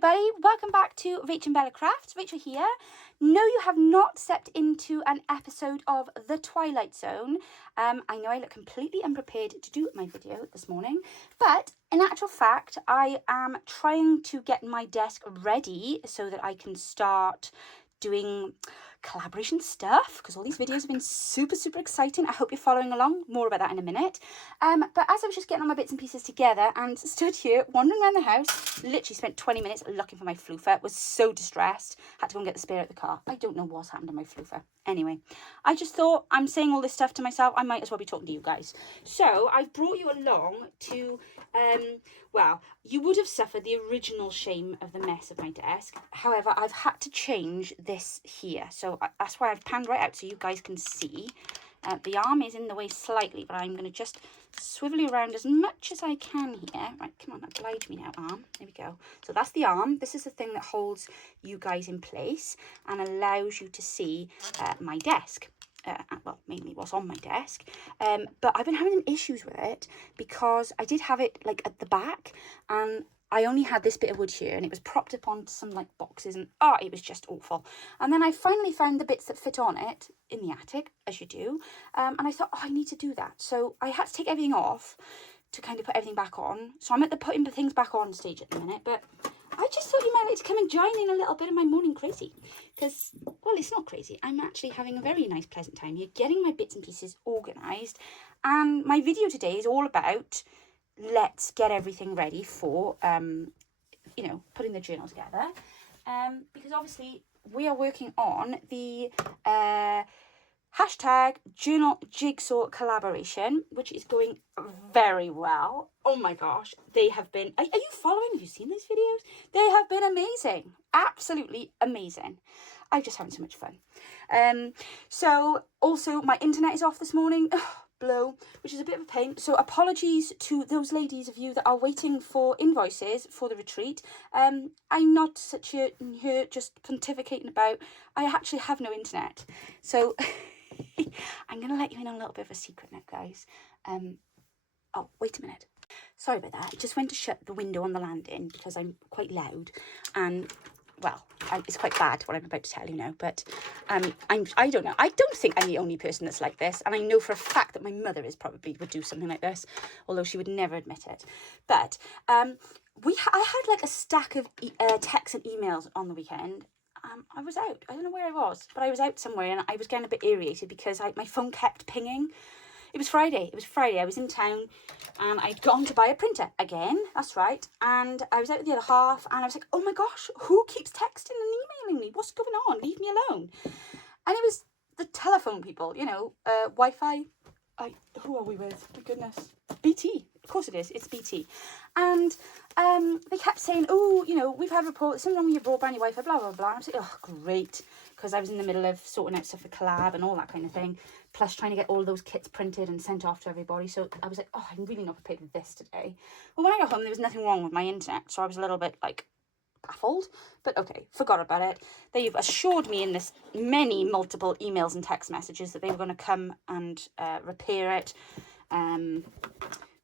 everybody, welcome back to RachandBella Crafts. Rachel here. No, you have not stepped into an episode of The Twilight Zone. I know I look completely unprepared to do my video this morning, but in actual fact, I am trying to get my desk ready so that I can start doing collaboration stuff, because all these videos have been super exciting. I hope you're following along. More about that in a minute. But as I was just getting all my bits and pieces together and stood here wandering around the house, literally spent 20 minutes looking for my floofer, was so distressed, had to go and get the spare at the car. I don't know what's happened to my floofer. Anyway, I just thought, I'm saying all this stuff to myself, I might as well be talking to you guys. So I've brought you along to, well, you would have suffered the original shame of the mess of my desk. However, I've had to change this here. So that's why I've panned right out so you guys can see. The arm is in the way slightly, but I'm going to just swivel you around as much as I can here. Right, come on, oblige me now, arm. There we go. So that's the arm. This is the thing that holds you guys in place and allows you to see my desk. Well, mainly what's on my desk. But I've been having some issues with it because I did have it like at the back, and I only had this bit of wood here and it was propped up onto some like boxes, and it was just awful. And then I finally found the bits that fit on it in the attic, as you do. And I thought, I need to do that. So I had to take everything off to kind of put everything back on. So I'm at the putting the things back on stage at the minute, but I just thought you might like to come and join in a little bit of my morning crazy. Because, well, it's not crazy. I'm actually having a very nice, pleasant time here, getting my bits and pieces organised. And my video today is all about, let's get everything ready for, putting the journal together. Because obviously we are working on the hashtag journal jigsaw collaboration, which is going very well. Oh my gosh, they have been, are you following? Have you seen these videos? They have been amazing, absolutely amazing. I'm just having so much fun. So also my internet is off this morning. Blow, which is a bit of a pain. So apologies to those ladies of you that are waiting for invoices for the retreat. I'm not such a here just pontificating about. I actually have no internet. So I'm going to let you in on a little bit of a secret now, guys. Oh, wait a minute. Sorry about that. I just went to shut the window on the landing because I'm quite loud, and well, it's quite bad what I'm about to tell you now, but I don't know. I don't think I'm the only person that's like this, and I know for a fact that my mother would do something like this, although she would never admit it. But I had like a stack of texts and emails on the weekend. I was out. I don't know where I was, but I was out somewhere, and I was getting a bit irritated because my phone kept pinging. It was Friday. I was in town and I'd gone to buy a printer again. That's right. And I was out with the other half and I was like, oh my gosh, who keeps texting and emailing me? What's going on? Leave me alone. And it was the telephone people, Wi-Fi. Who are we with? My goodness. BT. Of course it is. It's BT. And they kept saying, we've had reports, something wrong with your broadband, your Wi-Fi, blah, blah, blah. I was like, oh, great. Because I was in the middle of sorting out stuff for collab and all that kind of thing. Plus trying to get all those kits printed and sent off to everybody. So I was like, I'm really not prepared with this today. Well, when I got home, there was nothing wrong with my internet. So I was a little bit baffled. But okay, forgot about it. They've assured me in this multiple emails and text messages that they were going to come and repair it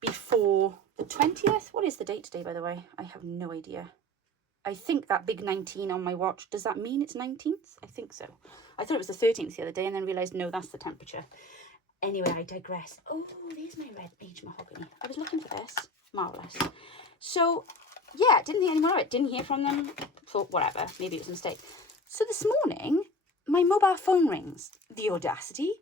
before the 20th. What is the date today, by the way? I have no idea. I think that big 19 on my watch, does that mean it's 19th? I think so. I thought it was the 13th the other day and then realised, no, that's the temperature. Anyway, I digress. Oh, there's my red age mahogany. I was looking for this. Marvellous. So, yeah, didn't hear any more of it. Didn't hear from them. Thought, whatever, maybe it was a mistake. So this morning, my mobile phone rings. The audacity.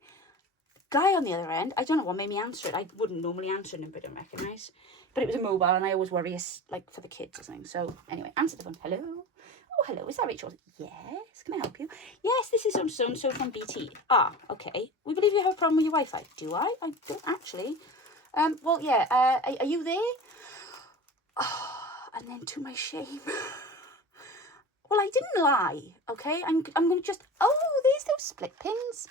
Guy on the other end, I don't know what made me answer it. I wouldn't normally answer a number I don't recognise. But it was a mobile and I always worry it's like for the kids or something. So anyway, answer the phone. Hello? Oh, hello. Is that Rachel? Yes. Can I help you? Yes, this is so-and-so from BT. Ah, okay. We believe you have a problem with your Wi-Fi. Do I? I don't actually. Well, yeah. Are you there? Oh, and then to my shame. Well, I didn't lie, okay? I'm going to just... Oh, there's those split pins.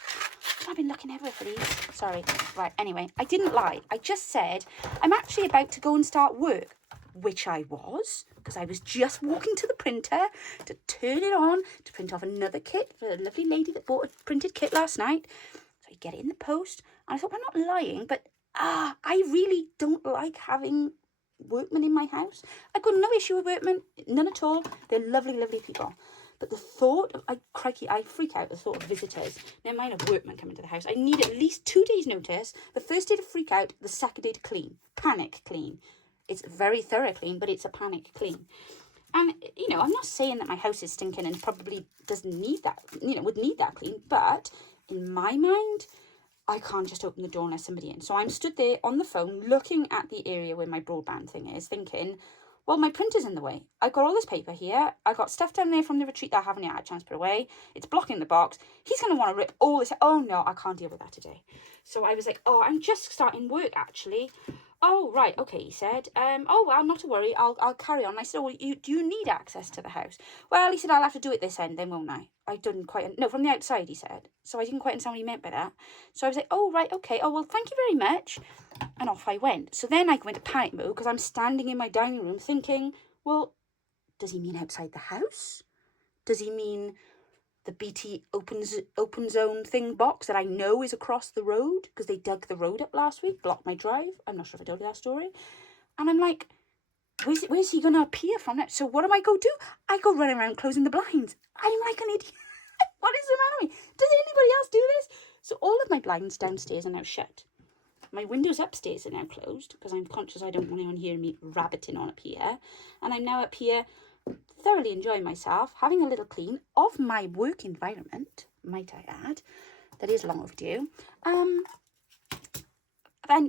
I've been looking everywhere for these. Sorry. Right, anyway, I didn't lie. I just said, I'm actually about to go and start work, which I was, because I was just walking to the printer to turn it on, to print off another kit for a lovely lady that bought a printed kit last night. So I get it in the post, and I thought, I'm not lying, but I really don't like having workmen in my house. I've got no issue with workmen, none at all. They're lovely, lovely people. But the thought of, I freak out the thought of visitors. Never mind a workman coming to the house. I need at least 2 days notice. The first day to freak out, the second day to clean. Panic clean. It's very thorough clean, but it's a panic clean. And, you know, I'm not saying that my house is stinking and probably doesn't need that, you know, would need that clean. But in my mind, I can't just open the door and let somebody in. So I'm stood there on the phone looking at the area where my broadband thing is, thinking, well, my printer's in the way. I've got all this paper here. I've got stuff down there from the retreat that I haven't yet had a chance to put away. It's blocking the box. He's going to want to rip all this. Oh, no, I can't deal with that today. So I was like, oh, I'm just starting work, actually. Oh, right, okay, he said. Oh, well, not to worry. I'll carry on. I said, oh, well, do you need access to the house? Well, he said, I'll have to do it this end then, won't I? I didn't quite, no, from the outside, he said. So I didn't quite understand what he meant by that. So I was like, oh, right, okay. Oh, well, thank you very much. And off I went. So then I went to panic mode because I'm standing in my dining room thinking, well, does he mean outside the house? Does he mean the BT open zone thing box that I know is across the road because they dug the road up last week, blocked my drive? I'm not sure if I told you that story. And I'm like, where's he going to appear from now? So what am I going to do? I go running around closing the blinds. I'm like an idiot. What is the matter with me? Does anybody else do this? So all of my blinds downstairs are now shut. My windows upstairs are now closed because I'm conscious I don't want anyone hearing me rabbiting on up here. And I'm now up here thoroughly enjoying myself, having a little clean of my work environment, might I add. That is long overdue. And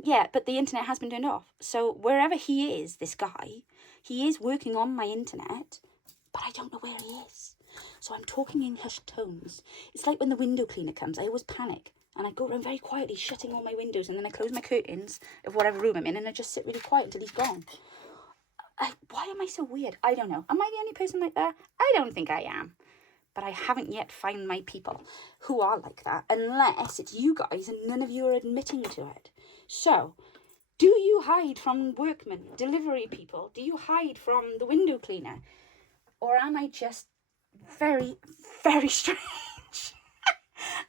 yeah, but the internet has been turned off. So wherever he is, this guy, he is working on my internet, but I don't know where he is. So I'm talking in hushed tones. It's like when the window cleaner comes, I always panic. And I go around very quietly, shutting all my windows, and then I close my curtains of whatever room I'm in, and I just sit really quiet until he's gone. Why am I so weird? I don't know. Am I the only person like that? I don't think I am. But I haven't yet found my people who are like that, unless it's you guys and none of you are admitting to it. So, do you hide from workmen, delivery people? Do you hide from the window cleaner? Or am I just very, very strange?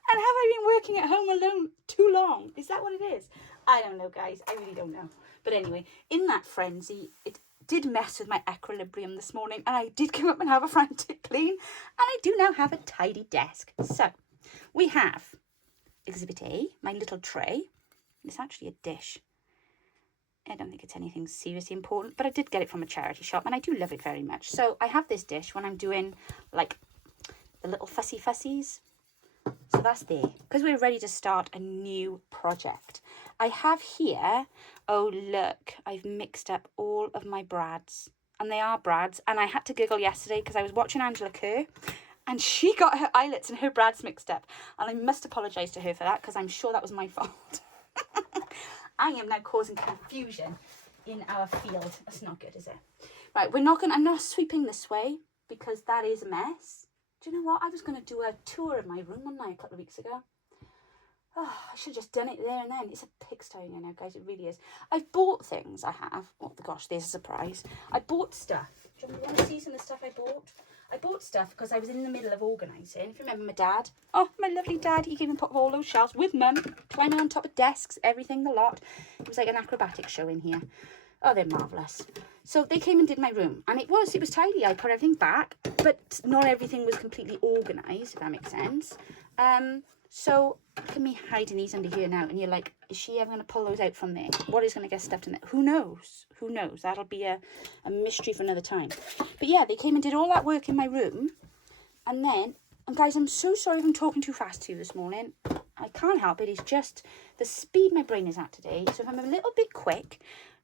And have I been working at home alone too long? Is that what it is? I don't know, guys. I really don't know. But anyway, in that frenzy, it did mess with my equilibrium this morning, and I did come up and have a frantic clean, and I do now have a tidy desk. So we have Exhibit A, my little tray. It's actually a dish. I don't think it's anything seriously important, but I did get it from a charity shop, and I do love it very much. So I have this dish when I'm doing like the little fussies. So that's there, because we're ready to start a new project. I have here, oh look, I've mixed up all of my brads. And they are brads. And I had to giggle yesterday because I was watching Angela Kerr. And she got her eyelets and her brads mixed up. And I must apologise to her for that because I'm sure that was my fault. I am now causing confusion in our field. That's not good, is it? Right, I'm not sweeping this way because that is a mess. Do you know what? I was going to do a tour of my room, wasn't I, a couple of weeks ago? Oh, I should have just done it there and then. It's a pigsty now, guys. It really is. I've bought things. I have. Oh, gosh, there's a surprise. I bought stuff. Do you want to see some of the stuff I bought? I bought stuff because I was in the middle of organising. If you remember my dad. Oh, my lovely dad. He came and put up all those shelves with Mum. Climbing on top of desks, everything, the lot. It was like an acrobatic show in here. Oh, they're marvellous. So they came and did my room. And it was tidy. I put everything back. But not everything was completely organised, if that makes sense. So look at me hiding these under here now. And you're like, is she ever going to pull those out from there? What is going to get stuffed in there? Who knows? Who knows? That'll be a mystery for another time. But yeah, they came and did all that work in my room. And then, and guys, I'm so sorry if I'm talking too fast to you this morning. I can't help it. It's just the speed my brain is at today. So if I'm a little bit quick,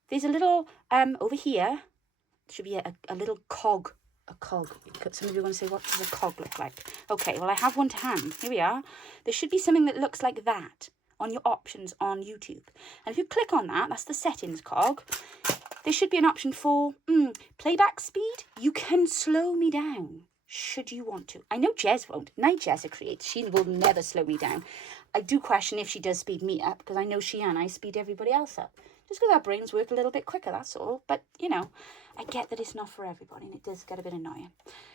there's a little, over here, should be a little cog. A cog. Some of you are going to say, what does a cog look like? Okay, well, I have one to hand. Here we are. There should be something that looks like that on your options on YouTube. And if you click on that, that's the settings cog. There should be an option for playback speed. You can slow me down, should you want to. I know Jez won't. Now Jez creates. She will never slow me down. I do question if she does speed me up, because I know she and I speed everybody else up. Just because our brains work a little bit quicker, that's all. But, you know, I get that it's not for everybody, and it does get a bit annoying.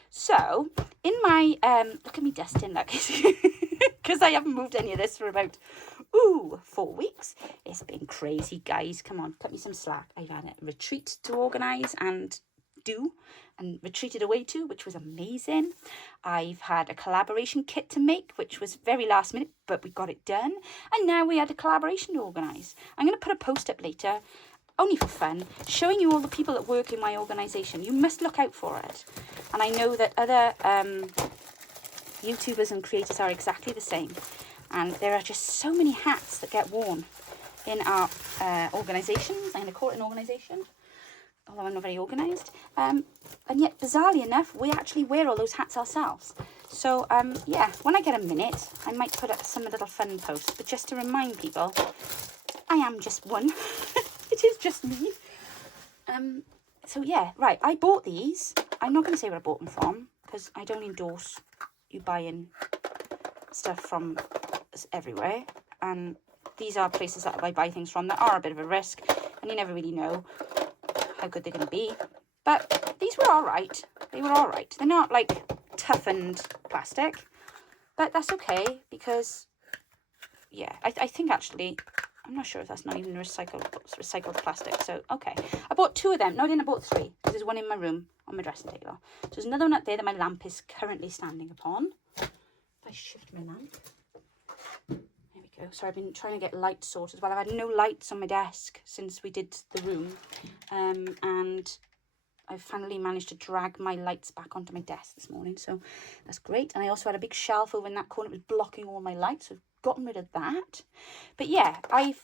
So, in my, look at me dusting, look, because I haven't moved any of this for about, Ooh, 4 weeks. It's been crazy, guys. Come on, cut me some slack. I've had a retreat to organise and do, and retreated away to, which was amazing. I've had a collaboration kit to make, which was very last minute, but we got it done. And now we had a collaboration to organise. I'm going to put a post up later, only for fun, showing you all the people that work in my organisation. You must look out for it. And I know that other YouTubers and creators are exactly the same. And there are just so many hats that get worn in our organisations. I'm going to call it an organisation, although I'm not very organised. And yet, bizarrely enough, we actually wear all those hats ourselves. So, yeah, when I get a minute, I might put up some little fun posts. But just to remind people, I am just one. It is just me. So, yeah, right, I bought these. I'm not going to say where I bought them from, because I don't endorse you buying stuff from everywhere. And these are places that I buy things from that are a bit of a risk, and you never really know how good they're going to be. But these were all right. They were all right. They're not like toughened plastic, but that's okay, because yeah, I think actually, I'm not sure if that's not even recycled plastic. So okay, I bought 2 of them. No, I didn't. I bought 3, because there's one in my room on my dressing table. So there's another one up there that my lamp is currently standing upon. If I shift my lamp, there we go. So I've been trying to get lights sorted as well. I've had no lights on my desk since we did the room, and I finally managed to drag my lights back onto my desk this morning, so that's great. And I also had a big shelf over in that corner that was blocking all my lights, so I've gotten rid of that. But yeah, I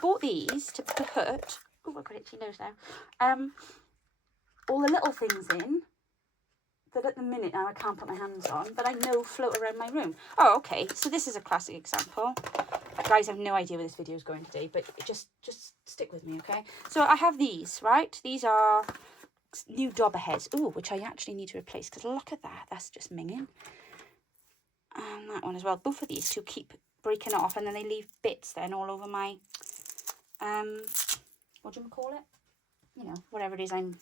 bought these to put, oh, I've got itchy nose now, all the little things in that at the minute now I can't put my hands on, but I know float around my room. Oh, okay, so this is a classic example. Guys, I have no idea where this video is going today, but just stick with me, okay? So I have these, right? These are new dauber heads, ooh, which I actually need to replace, because look at that, that's just minging. And that one as well. Both of these two keep breaking off, and then they leave bits then all over my what do you call it, you know, whatever it is I'm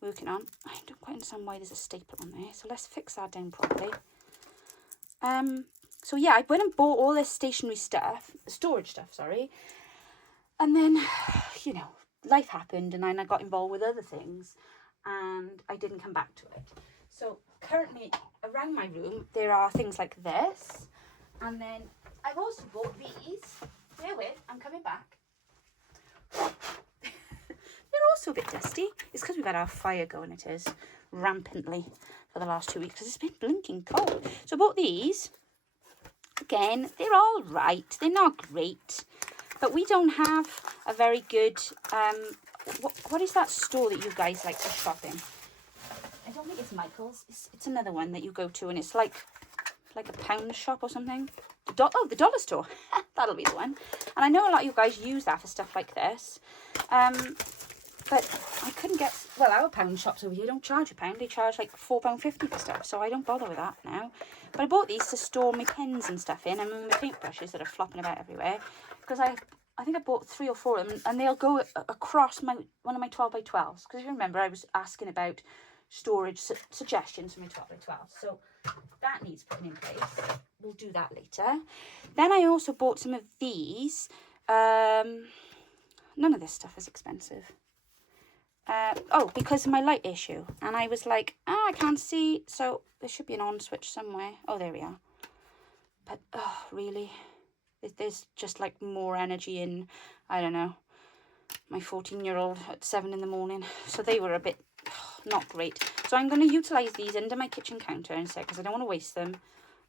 working on. I don't quite understand why there's a staple on there, so let's fix that down properly. So yeah, I went and bought all this stationery stuff, storage stuff, sorry, and then, you know, life happened, and then I got involved with other things, and I didn't come back to it. So currently around my room there are things like this, and then I've also bought these. Bear with, I'm coming back. They're also a bit dusty. It's because we've had our fire going, it is, rampantly for the last 2 weeks, because it's been blinking cold. So I bought these. Again, they're all right. They're not great, but we don't have a very good, what is that store that you guys like to shop in? I don't think it's Michael's. It's another one that you go to, and it's like a pound shop or something. The dollar store. That'll be the one. And I know a lot of you guys use that for stuff like this. But I couldn't get, well, our pound shops over here don't charge a pound. They charge like £4.50 for stuff, so I don't bother with that now. But I bought these to store my pens and stuff in, and my paintbrushes that are flopping about everywhere, because I think I bought 3 or 4 of them, and they'll go across one of my 12x12s. Because if you remember, I was asking about storage suggestions for my 12x12. So that needs putting in place. We'll do that later. Then I also bought some of these. None of this stuff is expensive. Because of my light issue. And I was like, I can't see. So there should be an on switch somewhere. Oh, there we are. But, really? There's just like more energy in, I don't know, my 14-year-old at 7 in the morning. So they were a bit not great. So I'm going to utilise these under my kitchen counter instead, because I don't want to waste them.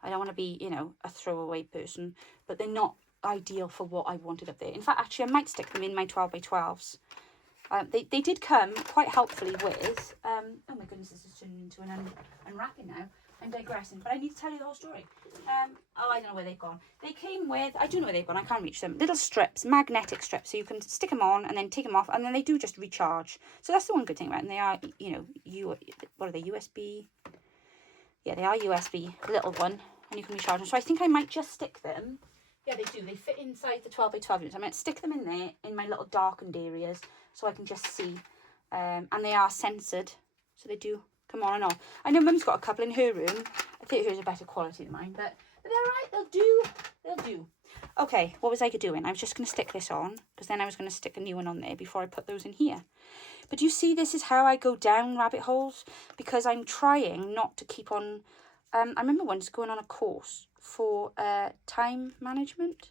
I don't want to be, you know, a throwaway person. But they're not ideal for what I wanted up there. In fact, actually, I might stick them in my 12x12s. They did come quite helpfully with, oh my goodness, this is turning into an unwrapping now. I'm digressing, but I need to tell you the whole story. I don't know where they've gone. They came with, I do know where they've gone, I can't reach them, little strips, magnetic strips, so you can stick them on and then take them off, and then they do just recharge. So that's the one good thing about them. They are, you know, what are they, USB? Yeah, they are USB, little one, and you can recharge them. So I think I might just stick them. Yeah, they do. They fit inside the 12x12 units. I might stick them in there, in my little darkened areas, so I can just see. And they are censored, so they do come on and off. I know Mum's got a couple in her room. I think hers are better quality than mine, but they're all right. They'll do. Okay, what was I doing? I was just going to stick this on, because then I was going to stick a new one on there before I put those in here. But you see, this is how I go down rabbit holes, because I'm trying not to keep on... I remember once going on a course for time management.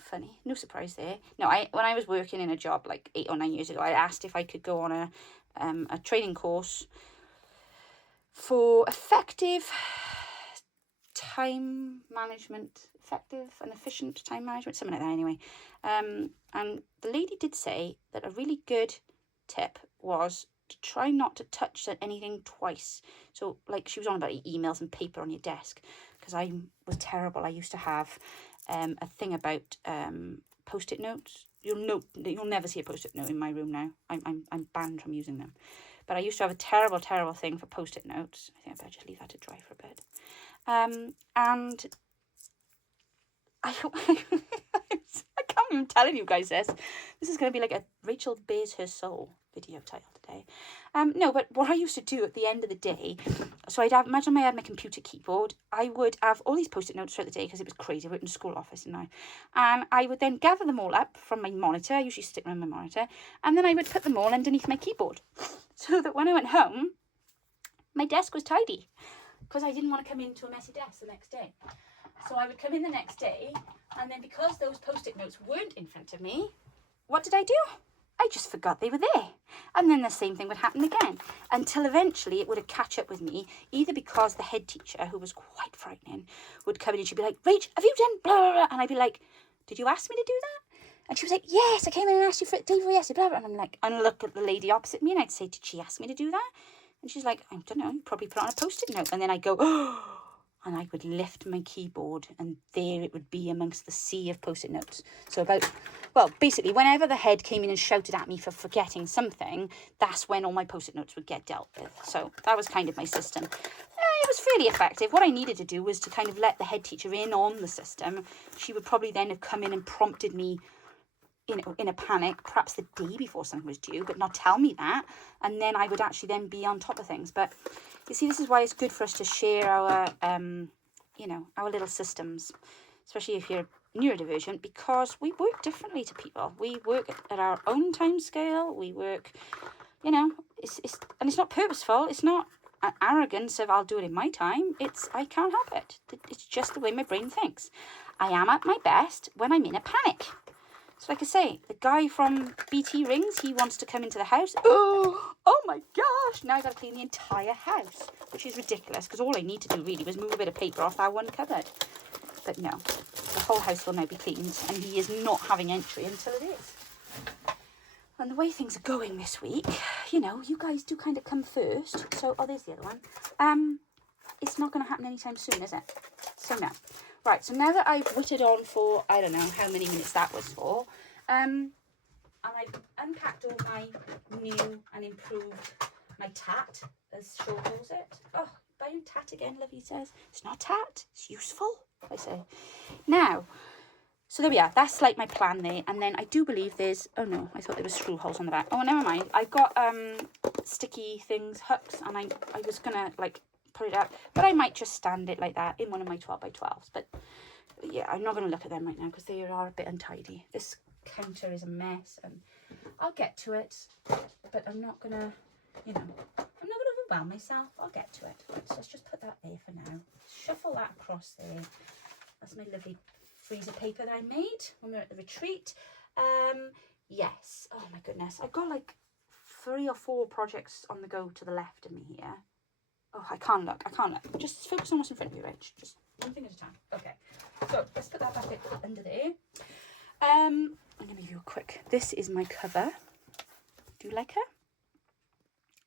Funny, no surprise there. No, when I was working in a job like 8 or 9 years ago, I asked if I could go on a training course for effective time management, effective and efficient time management, something like that anyway. And the lady did say that a really good tip was to try not to touch anything twice. So like she was on about emails and paper on your desk, because I was terrible. I used to have a thing about post-it notes. You'll never see a post-it note in my room now. I'm banned from using them. But I used to have a terrible thing for post-it notes. I think I better just leave that to dry for a bit. And I can't even telling you guys this. This is going to be like a Rachel Bares Her Soul video title today. No, but what I used to do at the end of the day, so imagine I had my computer keyboard, I would have all these post-it notes throughout the day, because it was crazy. I worked in a school office, and I would then gather them all up from my monitor. I usually stick them on my monitor, and then I would put them all underneath my keyboard, so that when I went home, my desk was tidy, because I didn't want to come into a messy desk the next day. So I would come in the next day, and then because those post-it notes weren't in front of me, what did I do? I just forgot they were there. And then the same thing would happen again, until eventually it would have catch up with me, either because the head teacher, who was quite frightening, would come in and she'd be like, Rach, have you done blah, blah, blah? And I'd be like, did you ask me to do that? And she was like, yes, I came in and asked you for it the day before yesterday, blah, blah. And I'm like, and look at the lady opposite me, and I'd say, did she ask me to do that? And she's like, I don't know, you probably put it on a post-it note. And then I'd go, oh, and I would lift my keyboard, and there it would be amongst the sea of post-it notes. So basically, whenever the head came in and shouted at me for forgetting something, that's when all my post-it notes would get dealt with. So that was kind of my system. It was fairly effective. What I needed to do was to kind of let the head teacher in on the system. She would probably then have come in and prompted me, in a panic, perhaps the day before something was due, but not tell me that, and then I would actually then be on top of things. But you see, this is why it's good for us to share our our little systems, especially if you're neurodivergent, because we work differently to people. We work at our own time scale. We work, it's not purposeful. It's not an arrogance of I'll do it in my time. It's I can't help it. It's just the way my brain thinks. I am at my best when I'm in a panic. So like I say, the guy from BT Rings, he wants to come into the house. Oh my gosh. Now I've got to clean the entire house, which is ridiculous, because all I need to do really was move a bit of paper off that one cupboard. But no, the whole house will now be cleaned, and he is not having entry until it is. And the way things are going this week, you guys do kind of come first. So, there's the other one. It's not going to happen anytime soon, is it? So no. Right, so now that I've whittled on for, I don't know how many minutes that was for, and I've unpacked all my new and improved, my tat, as Shaw calls it. Oh, buying tat again, Lovey says. It's not tat, it's useful, I say. Now, so there we are. That's like my plan there. And then I do believe there's, oh no, I thought there was screw holes on the back. Oh, never mind. I've got sticky things, hooks, and I was going to, put it up, but I might just stand it like that in one of my 12x12s. But yeah, I'm not going to look at them right now because they are a bit untidy. This counter is a mess, and I'll get to it, but I'm not going to, I'm not going to overwhelm myself. I'll get to it. Right, so let's just put that there for now. Shuffle that across there. That's my lovely freezer paper that I made when we were at the retreat. Yes. Oh my goodness. I've got 3 or 4 projects on the go to the left of me here. Oh, I can't look. Just focus on what's in front of you, Rich. Just one thing at a time. Okay. So let's put that back under there. I'm going to give you a quick. This is my cover. Do you like her?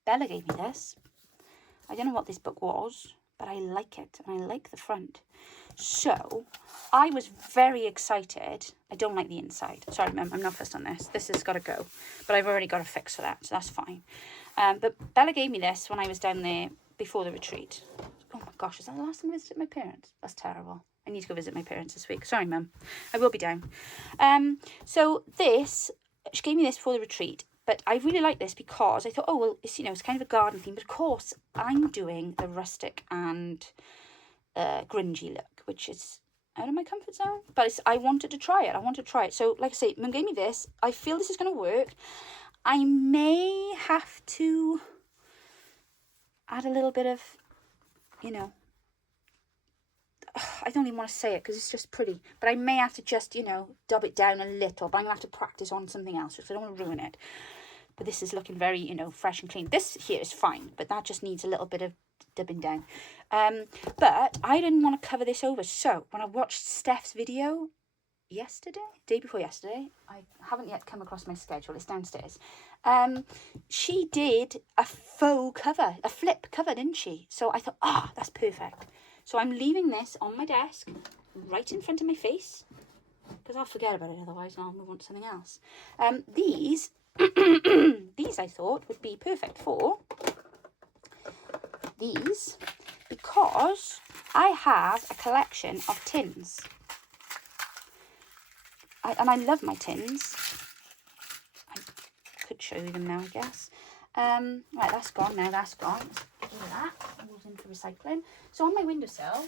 Bella gave me this. I don't know what this book was, but I like it, and I like the front. So I was very excited. I don't like the inside. Sorry, Mum, I'm not fussed on this. This has got to go, but I've already got a fix for that, so that's fine. But Bella gave me this when I was down there before the retreat. Oh my gosh, is that the last time I visited my parents? That's terrible. I need to go visit my parents this week. Sorry, Mum. I will be down. So this, she gave me this before the retreat, But I really like this because I thought, oh, well, it's, you know, it's kind of a garden theme. But of course, I'm doing the rustic and grungy look, which is out of my comfort zone. But I wanted to try it. I wanted to try it. So, like I say, Mum gave me this. I feel this is going to work. I may have to add a little bit of, you know, I don't even want to say it because it's just pretty. But I may have to just, you know, dub it down a little. But I'm going to have to practice on something else because I don't want to ruin it. But this is looking very, you know, fresh and clean. This here is fine, but that just needs a little bit of dubbing down. But I didn't want to cover this over. So when I watched Steph's video day before yesterday, I haven't yet come across my schedule, it's downstairs. She did a faux cover, a flip cover, didn't she? So I thought, that's perfect. So I'm leaving this on my desk, right in front of my face, because I'll forget about it otherwise and I'll move on to something else. These I thought would be perfect for these, because I have a collection of tins. And I love my tins. I could show you them now, I guess. Right, that's gone now, that's gone. Let's do that. Goes in for recycling. So on my windowsill,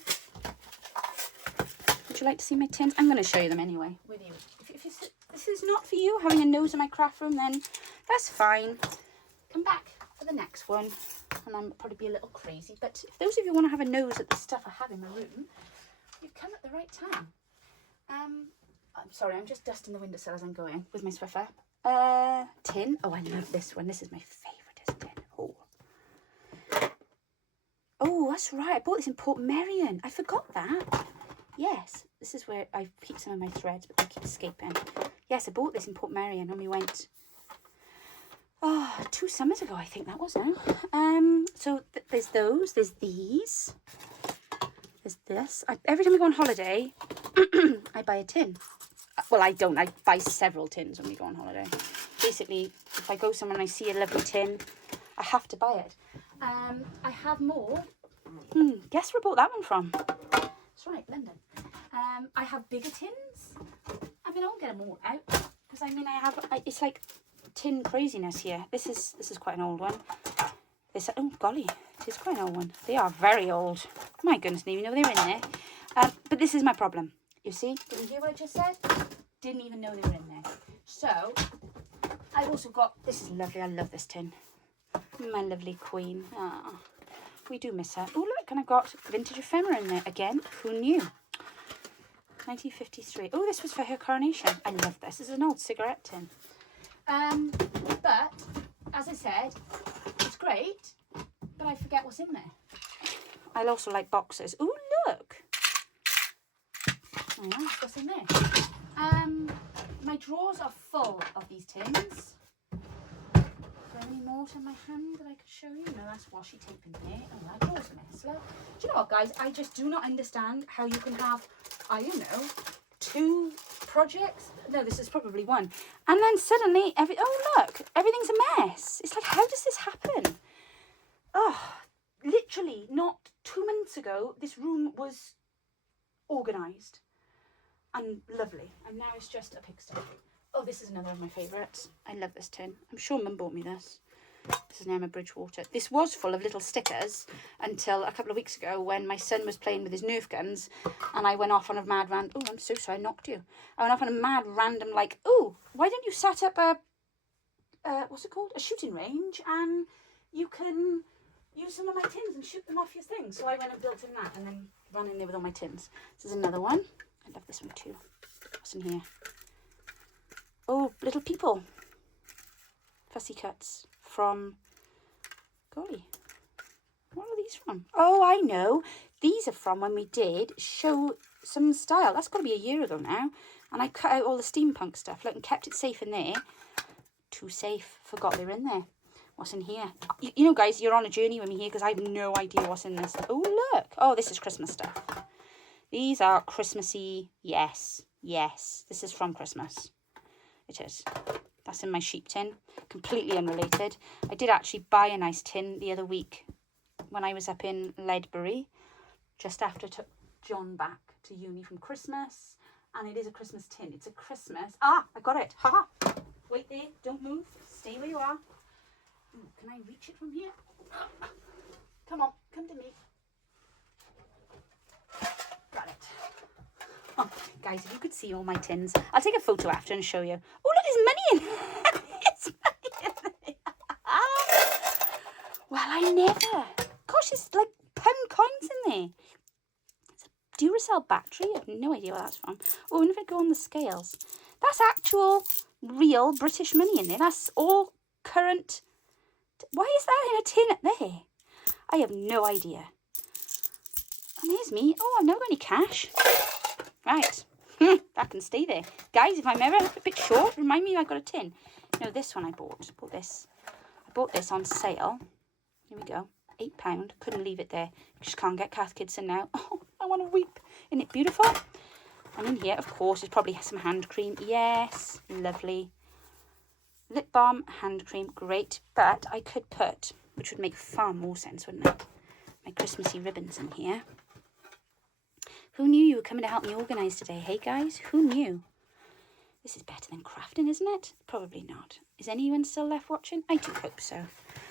would you like to see my tins? I'm going to show you them anyway with you. If this is not for you, having a nose in my craft room, then that's fine. Come back for the next one. And I'm probably be a little crazy. But if those of you want to have a nose at the stuff I have in my room, you've come at the right time. I'm sorry, I'm just dusting the windowsill as I'm going with my Swiffer. Tin. Oh, I love this one. This is my favourite tin. Oh, that's right. I bought this in Port Merion. I forgot that. Yes, this is where I keep some of my threads, but they keep escaping. Yes, I bought this in Port Merion and we went, 2 summers ago, I think that was now. So there's those, there's these, there's this. Every time we go on holiday, I buy a tin. Well, I don't. I buy several tins when we go on holiday. Basically, if I go somewhere and I see a lovely tin, I have to buy it. I have more. Guess where I bought that one from? That's right, London. I have bigger tins. I mean, I'll get them all out because I mean, it's like tin craziness here. This is quite an old one. Oh golly, it is quite an old one. They are very old. My goodness, I didn't even know they were in there. But this is my problem. You see, did you hear what I just said? Didn't even know they were in there. So, I've also got, this is lovely, I love this tin. My lovely queen. We do miss her. Oh look, and I've got vintage ephemera in there again. Who knew? 1953. Oh, this was for her coronation. I love this. This is an old cigarette tin. But, as I said, it's great, but I forget what's in there. I also like boxes. Oh, look. Oh, yeah, what's in there? My drawers are full of these tins. Is there any more in my hand that I could show you? No, that's washi tape in there. Oh, that drawer's a mess. Look. Do you know what, guys? I just do not understand how you can have, I don't know, 2 projects. No, this is probably one. And then suddenly, oh, look, everything's a mess. It's like, how does this happen? Oh, literally not 2 minutes ago, this room was organised and lovely, and now it's just a pigsty. Oh, this is another of my favourites. I love this tin. I'm sure Mum bought me this. This is Emma Bridgewater. This was full of little stickers until a couple of weeks ago when my son was playing with his Nerf guns and I went off on a mad random. Oh, I'm so sorry, I knocked you. I went off on a mad random like, oh, why don't you set up a what's it called? A shooting range, and you can use some of my tins and shoot them off your thing. So I went and built in that and then ran in there with all my tins. This is another one. I love this one too. What's in here? Oh, little people. Fussy cuts from, golly, what are these from? Oh, I know. These are from when we did Show Some Style. That's got to be a year ago now. And I cut out all the steampunk stuff. Look, and kept it safe in there. Too safe. Forgot they were in there. What's in here? You know, guys, you're on a journey with me here because I have no idea what's in this. Oh, look. Oh, this is Christmas stuff. These are Christmassy. Yes. Yes. This is from Christmas. It is. That's in my sheep tin. Completely unrelated. I did actually buy a nice tin the other week when I was up in Ledbury. Just after I took John back to uni from Christmas. And it is a Christmas tin. It's a Christmas. Ah, I got it. Ha ha. wait there. Don't move. Stay where you are. Ooh, can I reach it from here? Come on, come to me. Got it. Oh, guys, if you could see all my tins. I'll take a photo after and show you. Oh, look, there's money in there's money in there. Well, I never. Gosh, it's like pound coins in there. It's a Duracell battery. I have no idea where that's from. Oh, and if I go on the scales, that's actual, real British money in there. That's all current. Why is that in a tin up there? I have no idea. And there's me. Oh, I've never got any cash. Right. That can stay there. Guys, if I'm ever a bit short, remind me I've got a tin. No, this one I bought. I bought this on sale. Here we go. £8. Couldn't leave it there. Just can't get Cath Kidson now. Oh, I want to weep. Isn't it beautiful? And in here, of course, is probably some hand cream. Yes. Lovely. Lip balm, hand cream. Great. But I could put, which would make far more sense, wouldn't it? My Christmassy ribbons in here. Who knew you were coming to help me organise today? Hey, guys, who knew? This is better than crafting, isn't it? Probably not. Is anyone still left watching? I do hope so.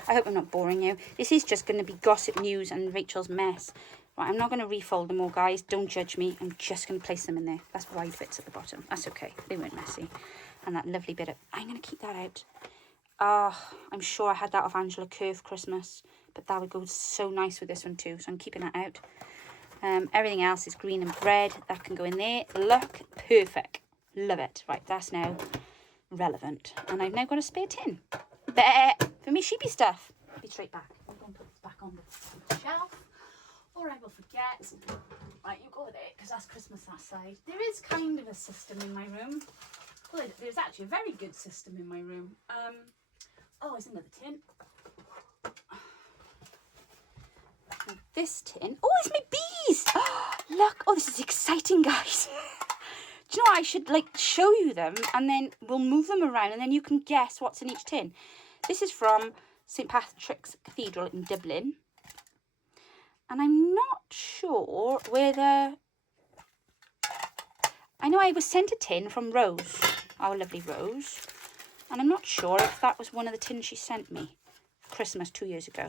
I hope I'm not boring you. This is just going to be gossip news and Rachel's mess. Right, I'm not going to refold them all, guys. Don't judge me. I'm just going to place them in there. That's wide bits at the bottom. That's okay. They weren't messy. And that lovely bit of... I'm going to keep that out. I'm sure I had that off Angela Kerr for Christmas. But that would go so nice with this one too. So I'm keeping that out. Everything else is green and red. That can go in there. Look, perfect. Love it. Right, that's now relevant. And I've now got a spare tin. There, for me sheepy stuff. I'll be straight back. I'm going to put this back on the shelf. Or I will forget. Right, you go there, because that's Christmas that side. There is kind of a system in my room. Well, there's actually a very good system in my room. Oh, there's another tin. This tin. Oh, it's my bees. Look. Oh, this is exciting, guys. Do you know what? I should like show you them and then we'll move them around and then you can guess what's in each tin. This is from St. Patrick's Cathedral in Dublin. And I'm not sure whether... I know I was sent a tin from Rose, our lovely Rose. And I'm not sure if that was one of the tins she sent me for Christmas 2 years ago.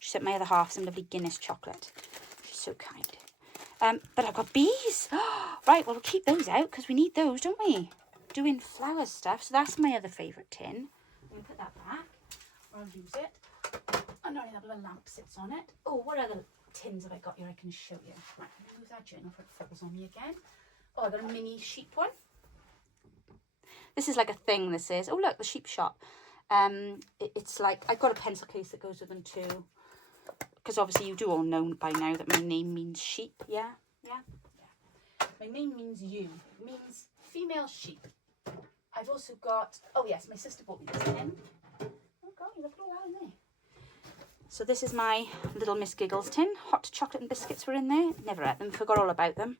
She sent my other half some lovely Guinness chocolate. She's so kind. But I've got bees. Right, well, we'll keep those out because we need those, don't we? Doing flower stuff. So that's my other favourite tin. I'm going to put that back or I'll use it. I know that little lamp sits on it. Oh, what other tins have I got here I can show you? Right, I'm going to move that journal for it falls on me again. Oh, I've got a mini sheep one. This is like a thing, this is. Oh, look, the sheep shop. It's like, I've got a pencil case that goes with them too. Because obviously you do all know by now that my name means sheep. Yeah. My name means you. It means female sheep. I've also got, oh yes, my sister bought me this tin. Oh God, look at all that in there. So this is my little Miss Giggles tin. Hot chocolate and biscuits were in there. Never ate them, forgot all about them.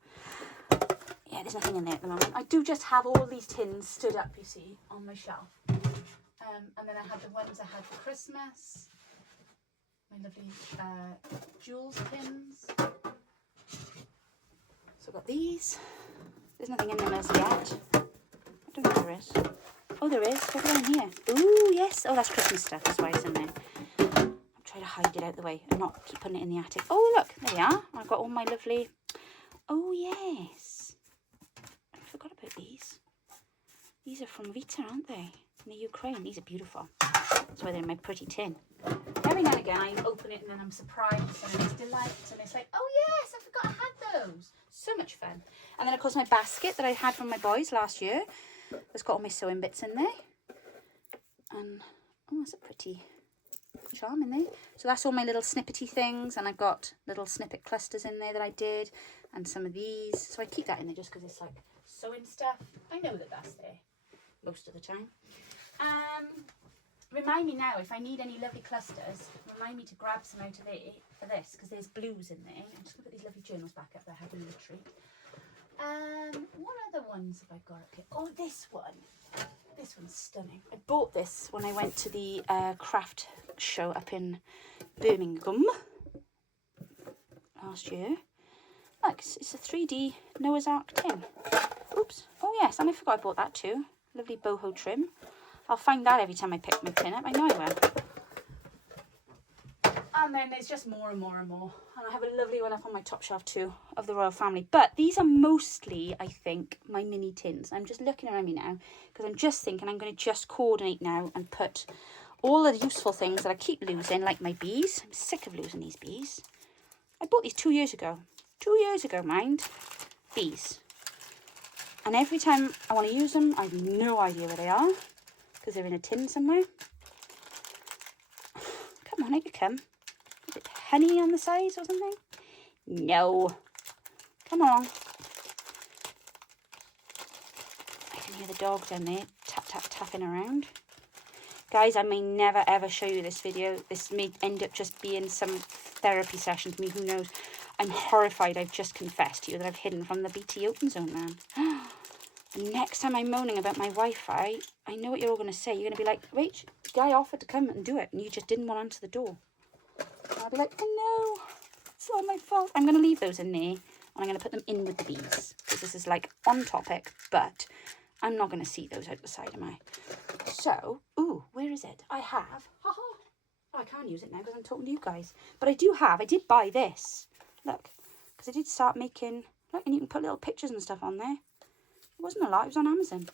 Yeah, there's nothing in there at the moment. I do just have all these tins stood up, you see, on my shelf. And then I have the ones I had for Christmas. My lovely jewels pins. So I've got these. There's nothing in them as yet. I don't know if there is. Oh, there is. Look down here. Ooh, yes. Oh, that's Christmas stuff. That's why it's in there. I'm trying to hide it out of the way and not keep putting it in the attic. Oh, look. There we are. I've got all my lovely... Oh, yes. I forgot about these. These are from Vita, aren't they? In the Ukraine. These are beautiful. That's why they're in my pretty tin. Every now and again I open it and then I'm surprised and it's delight and it's like, oh yes, I forgot I had those. So much fun. And then of course my basket that I had from my boys last year. It's got all my sewing bits in there. And oh, that's a pretty charm in there. So that's all my little snippety things, and I've got little snippet clusters in there that I did, and some of these. So I keep that in there just because it's like sewing stuff. I know that that's there most of the time. Remind me now, if I need any lovely clusters, remind me to grab some out of there for this, because there's blues in there. I'm just going to put these lovely journals back up that I had in the retreat. What other ones have I got up here? Oh, this one. This one's stunning. I bought this when I went to the craft show up in Birmingham last year. Look, it's a 3D Noah's Ark tin. Oops. Oh, yes, and I forgot I bought that too. Lovely boho trim. I'll find that every time I pick my tin up. I know I will. And then there's just more and more and more. And I have a lovely one up on my top shelf too of the royal family. But these are mostly, I think, my mini tins. I'm just looking around me now because I'm just thinking I'm going to just coordinate now and put all the useful things that I keep losing, like my bees. I'm sick of losing these bees. I bought these 2 years ago. 2 years ago, mind. Bees. And every time I want to use them, I have no idea where they are because they're in a tin somewhere. Come on, out you come. Is it honey on the sides or something? No. Come on. I can hear the dog down there tapping around. Guys, I may never ever show you this video. This may end up just being some therapy session for me. Who knows? I'm horrified. I've just confessed to you that I've hidden from the BT Open Zone, man. And next time I'm moaning about my Wi-Fi, I know what you're all going to say. You're going to be like, Rach, the guy offered to come and do it, and you just didn't want to answer the door. And I'll be like, oh no, it's not my fault. I'm going to leave those in there, and I'm going to put them in with the bees, because this is like on topic, but I'm not going to see those out the side, am I? So, ooh, where is it? I have, oh, I can't use it now because I'm talking to you guys. But I did buy this. Look, because I did start making, look, and you can put little pictures and stuff on there. It wasn't a lot, it was on Amazon.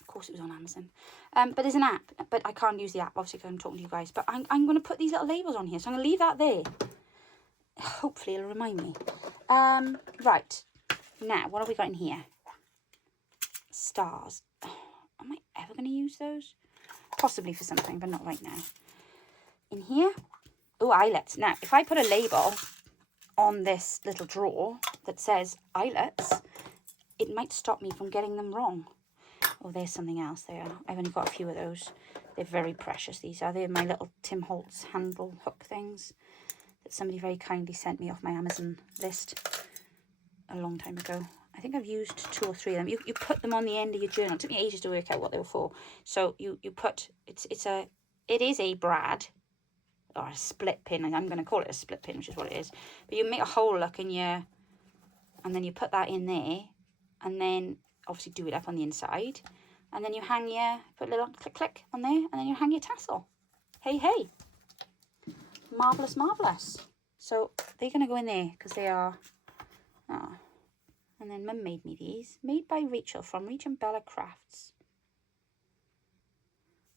Of course it was on Amazon. But there's an app, but I can't use the app, obviously, because I'm talking to you guys. But I'm going to put these little labels on here, so I'm going to leave that there. Hopefully it'll remind me. Right, now, what have we got in here? Stars. Am I ever going to use those? Possibly for something, but not right now. In here, oh, eyelets. Now, if I put a label on this little drawer that says eyelets, it might stop me from getting them wrong. Oh, there's something else there. I've only got a few of those. They're very precious, these are. They're my little Tim Holtz handle hook things that somebody very kindly sent me off my Amazon list a long time ago. I think I've used 2 or 3 of them. You put them on the end of your journal. It took me ages to work out what they were for. So you put, it is a brad, or a split pin. I'm going to call it a split pin, which is what it is. But you make a hole look in your, and then you put that in there, and then obviously do it up on the inside, and then you hang your, put a little click click on there, and then you hang your tassel. Hey, hey. Marvellous, marvellous. So they're going to go in there, because they are, oh. And then Mum made me these, made by Rachel from RachandBella Crafts.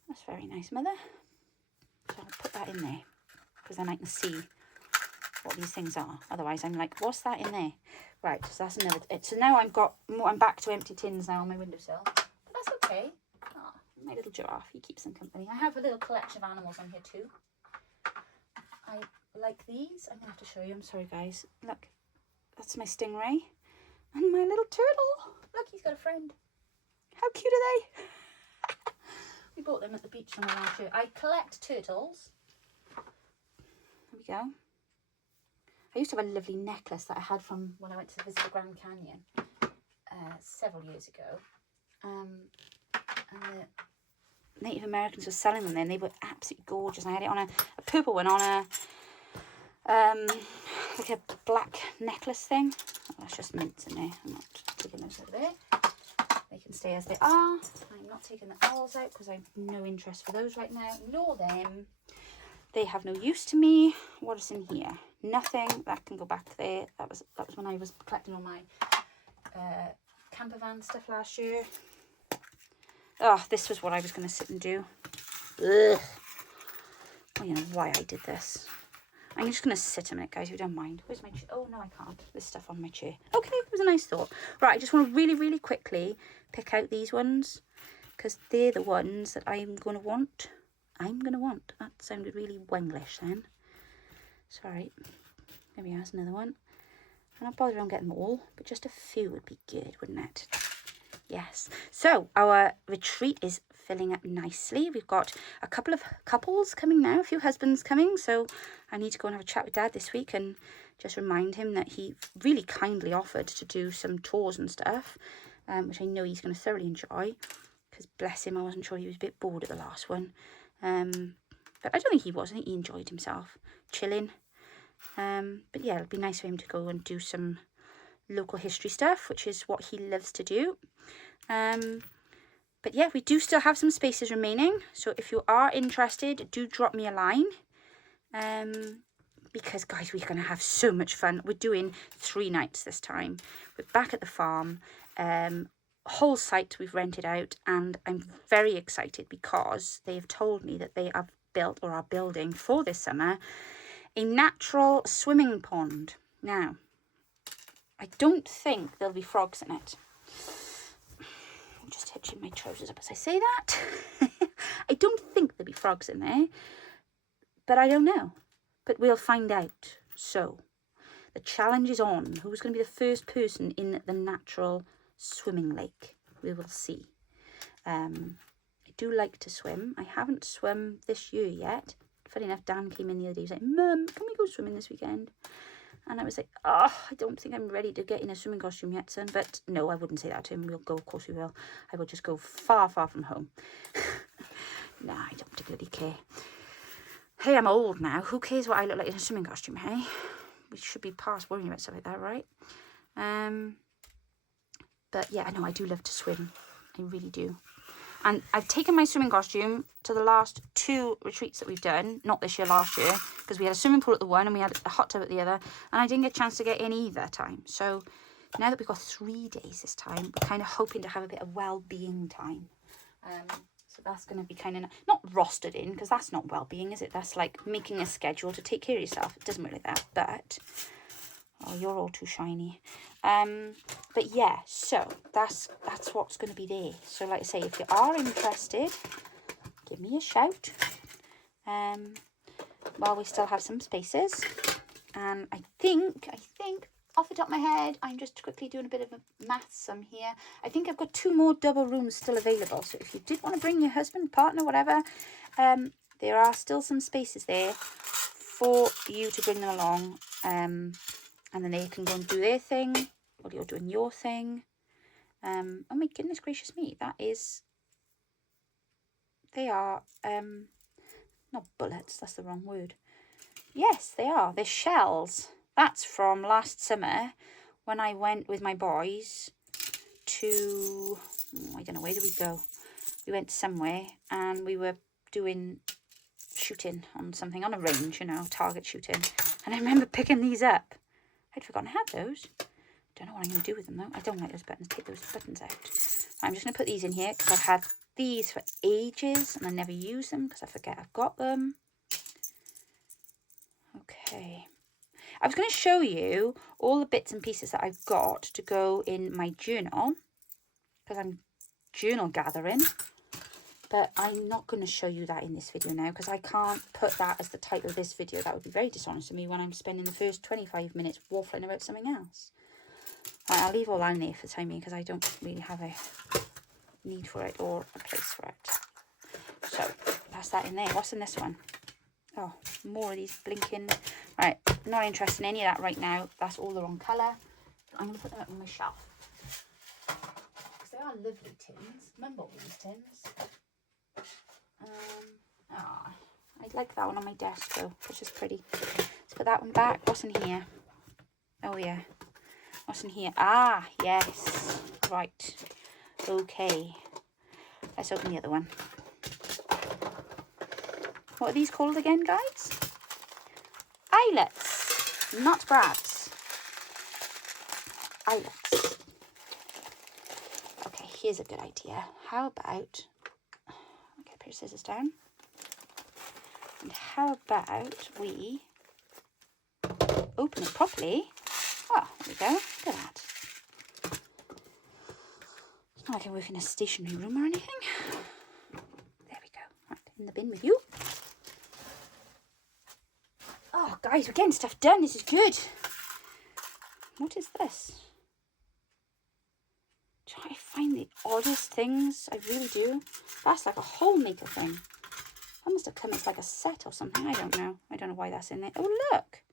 That's very nice, Mother. So I'll put that in there, because then I can see what these things are. Otherwise I'm like, what's that in there? Right, so that's another, so now I'm back to empty tins now on my windowsill. But that's okay. Oh, my little giraffe, he keeps them company. I have a little collection of animals on here too. I like these. I'm going to have to show you. I'm sorry, guys. Look, that's my stingray. And my little turtle. Look, he's got a friend. How cute are they? We bought them at the beach somewhere last year. I collect turtles. There we go. I used to have a lovely necklace that I had from when I went to visit the Grand Canyon several years ago. And the Native Americans were selling them then. They were absolutely gorgeous. I had it on a purple one on a like a black necklace thing. Oh, that's just mints in there. I'm not taking those over there. They can stay as they are. I'm not taking the owls out because I have no interest for those right now, nor them. They have no use to me. What is in here? Nothing. That can go back there. That was when I was collecting all my camper van stuff last year. Oh, this was what I was going to sit and do. Ugh. Well, you know why I did this. I'm just going to sit a minute, guys, if you don't mind. Where's my chair? Oh, no, I can't. There's stuff on my chair. Okay, it was a nice thought. Right, I just want to really, really quickly pick out these ones, because they're the ones that I'm going to want. I'm going to want. That sounded really Wenglish then. Sorry. There we are, there's another one. I'm not bothering on getting them all, but just a few would be good, wouldn't it? Yes. So, our retreat is filling up nicely. We've got a couple of couples coming now, a few husbands coming, so I need to go and have a chat with Dad this week and just remind him that he really kindly offered to do some tours and stuff, which I know he's going to thoroughly enjoy, because bless him, I wasn't sure he was a bit bored at the last one, but I don't think he was. I think he enjoyed himself, chilling, but yeah, it'll be nice for him to go and do some local history stuff, which is what he loves to do. But yeah, we do still have some spaces remaining. So if you are interested, do drop me a line. Because guys, we're going to have so much fun. We're doing 3 nights this time. We're back at the farm. Whole site we've rented out, and I'm very excited because they've told me that they have built or are building for this summer a natural swimming pond. Now, I don't think there'll be frogs in it. I'm just hitching my trousers up as I say that. I don't think there'll be frogs in there, but I don't know. But we'll find out. So, the challenge is on. Who's going to be the first person in the natural swimming lake? We will see. I do like to swim. I haven't swum this year yet. Funny enough, Dan came in the other day. He was like, Mum, can we go swimming this weekend? And I was like, oh, I don't think I'm ready to get in a swimming costume yet, son. But no, I wouldn't say that to him. We'll go, of course we will. I will just go far, far from home. Nah, I don't particularly care. Hey, I'm old now. Who cares what I look like in a swimming costume, hey? We should be past worrying about stuff like that, right? But yeah, no, I do love to swim. I really do. And I've taken my swimming costume to the last 2 retreats that we've done. Not this year, last year. Because we had a swimming pool at the one and we had a hot tub at the other. And I didn't get a chance to get in either time. So now that we've got 3 days this time, we're kind of hoping to have a bit of well-being time. So that's going to be kind of not rostered in, because that's not well-being, is it? That's like making a schedule to take care of yourself. It doesn't work like that, but oh, you're all too shiny. But yeah, so that's what's going to be there. So like I say, if you are interested, give me a shout. While we still have some spaces, and I think off the top of my head, I'm just quickly doing a bit of a maths sum here. I think I've got 2 more double rooms still available. So if you did want to bring your husband, partner, whatever, there are still some spaces there for you to bring them along. And then they can go and do their thing while you're doing your thing. Oh my goodness gracious me, they are, not bullets, that's the wrong word. Yes, they are. They're shells. That's from last summer when I went with my boys to, I don't know, where did we go? We went somewhere and we were doing shooting on something, on a range, you know, target shooting. And I remember picking these up. I'd forgotten I had those. Don't know what I'm going to do with them though. I don't like those buttons. Take those buttons out. I'm just going to put these in here because I've had these for ages and I never use them because I forget I've got them. Okay. I was going to show you all the bits and pieces that I've got to go in my journal because I'm journal gathering, but I'm not going to show you that in this video now because I can't put that as the title of this video. That would be very dishonest of me when I'm spending the first 25 minutes waffling about something else. Right, I'll leave all that in there for the time being because I don't really have a need for it or a place for it. So that's that in there. What's in this one? Oh, more of these blinking. Right, not interested in any of that right now. That's all the wrong colour. I'm going to put them up on my shelf. Because they are lovely tins. Mum bought these tins. I like that one on my desk though. It's just pretty. Let's put that one back. What's in here? Oh yeah. What's in here? Ah, yes. Right. Okay. Let's open the other one. What are these called again, guys? Eyelets, not brats. Eyelets. Okay, here's a good idea. How about, get a pair of scissors down. And how about we open it properly? Oh, there we go. Look at that. It's not like I work in a stationery room or anything. There we go. Right, in the bin with you. Oh, guys, we're getting stuff done. This is good. What is this? Try to find the oddest things. I really do. That's like a whole maker thing. That must have come as like a set or something. I don't know. I don't know why that's in there. Oh, look.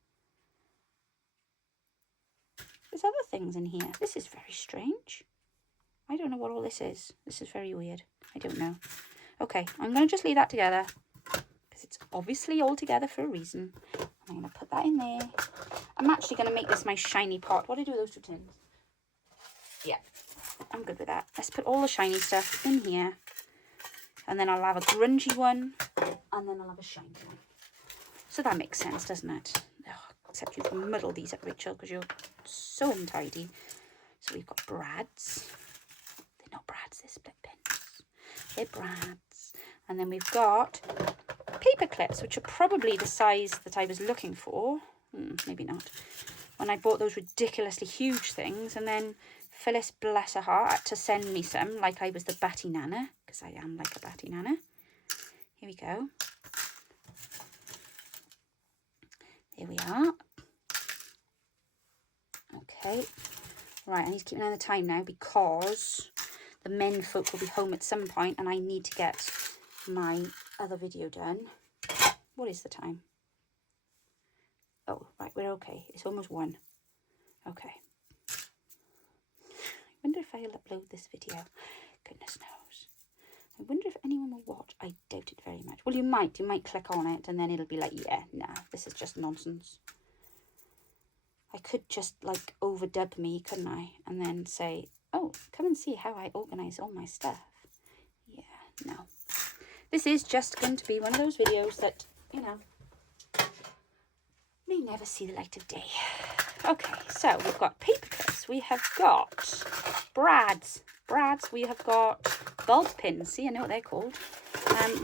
There's other things in here. This is very strange. I don't know what all this is. This is very weird. I don't know. Okay, I'm going to just leave that together. Because it's obviously all together for a reason. I'm going to put that in there. I'm actually going to make this my shiny pot. What do I do with those 2 tins? Yeah, I'm good with that. Let's put all the shiny stuff in here. And then I'll have a grungy one. And then I'll have a shiny one. So that makes sense, doesn't it? Oh, except you can muddle these up, Rachel, because you're so untidy. So we've got brads. They're not brads, they're split pins. They're brads. And then we've got paper clips, which are probably the size that I was looking for. Maybe not. When I bought those ridiculously huge things, and then Phyllis, bless her heart, had to send me some, like I was the batty nana, because I am like a batty nana. Here we go. There we are. Okay. Right, I need to keep an eye on the time now because the men folk will be home at some point and I need to get my other video done. What is the time? Oh, right, we're okay. It's almost 1. Okay. I wonder if I'll upload this video. Goodness knows. I wonder if anyone will watch. I doubt it very much. Well, you might. You might click on it and then it'll be like, yeah, nah, this is just nonsense. I could just like overdub me, couldn't I? And then say, oh, come and see how I organise all my stuff. Yeah, no. This is just going to be one of those videos that, you know, may never see the light of day. Okay, so we've got paper clips. We have got brads. We have got bulb pins. See, I know what they're called.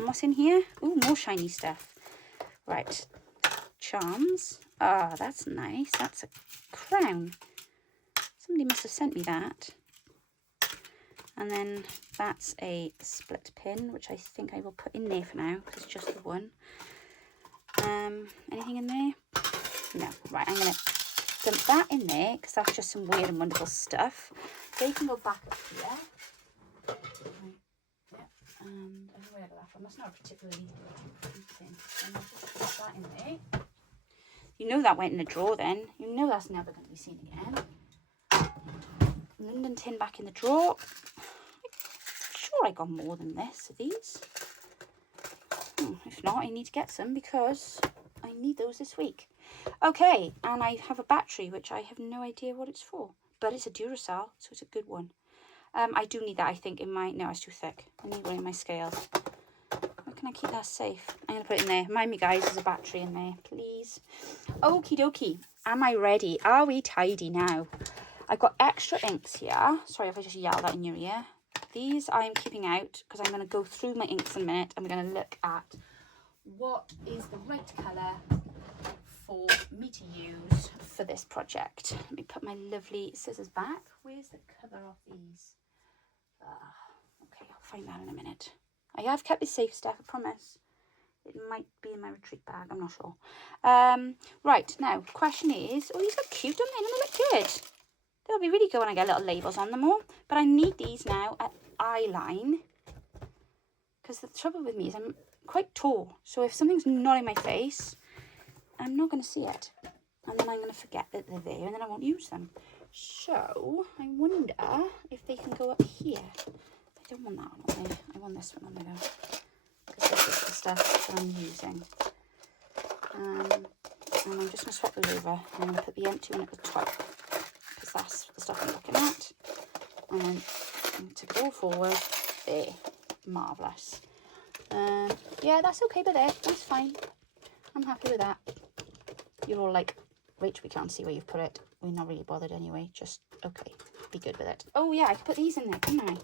What's in here? Ooh, more shiny stuff. Right. Charms. Ah, that's nice. That's a crown. Somebody must have sent me that. And then that's a split pin, which I think I will put in there for now because it's just the one. Anything in there? No. Right, I'm going to dump that in there because that's just some weird and wonderful stuff. They can go back up here. Right. Yeah. And I don't know where I got that from. That's not particularly deep thing. And I'll just put that in there. You know that went in the drawer then. You know that's never going to be seen again. London tin back in the drawer. I'm sure I got more than this of these. If not, I need to get some because I need those this week. Okay, and I have a battery, which I have no idea what it's for. But it's a Duracell, so it's a good one. I do need that, I think, in my... No, it's too thick. I need one in my scales. How can I keep that safe? I'm going to put it in there. Mind me, guys, there's a battery in there, please. Okie dokie. Am I ready? Are we tidy now? I've got extra inks here. Sorry if I just yelled that in your ear. These I'm keeping out because I'm going to go through my inks in a minute and we're going to look at what is the right colour for me to use for this project. Let me put my lovely scissors back. Where's the cover of these? Okay, I'll find that in a minute. I have kept this safe stuff, I promise. It might be in my retreat bag, I'm not sure. Right, now, question is... Oh, these look cute, don't they? They look good. They'll be really good when I get little labels on them all. But I need these now at eye line. Because the trouble with me is I'm quite tall. So if something's not in my face, I'm not going to see it. And then I'm going to forget that they're there and then I won't use them. So I wonder if they can go up here. I don't want that one on there. I want this one on there though. Because this is the stuff that I'm using. And I'm just going to swap those over. I'm going to put the empty one at the top. Because that's the stuff I'm looking at. And then to go forward. There. Marvellous. Yeah, that's okay by there. That's fine. I'm happy with that. You're all like, Rach, we can't see where you've put it. We're not really bothered anyway. Just, okay, be good with it. Oh, yeah, I can put these in there, can't I?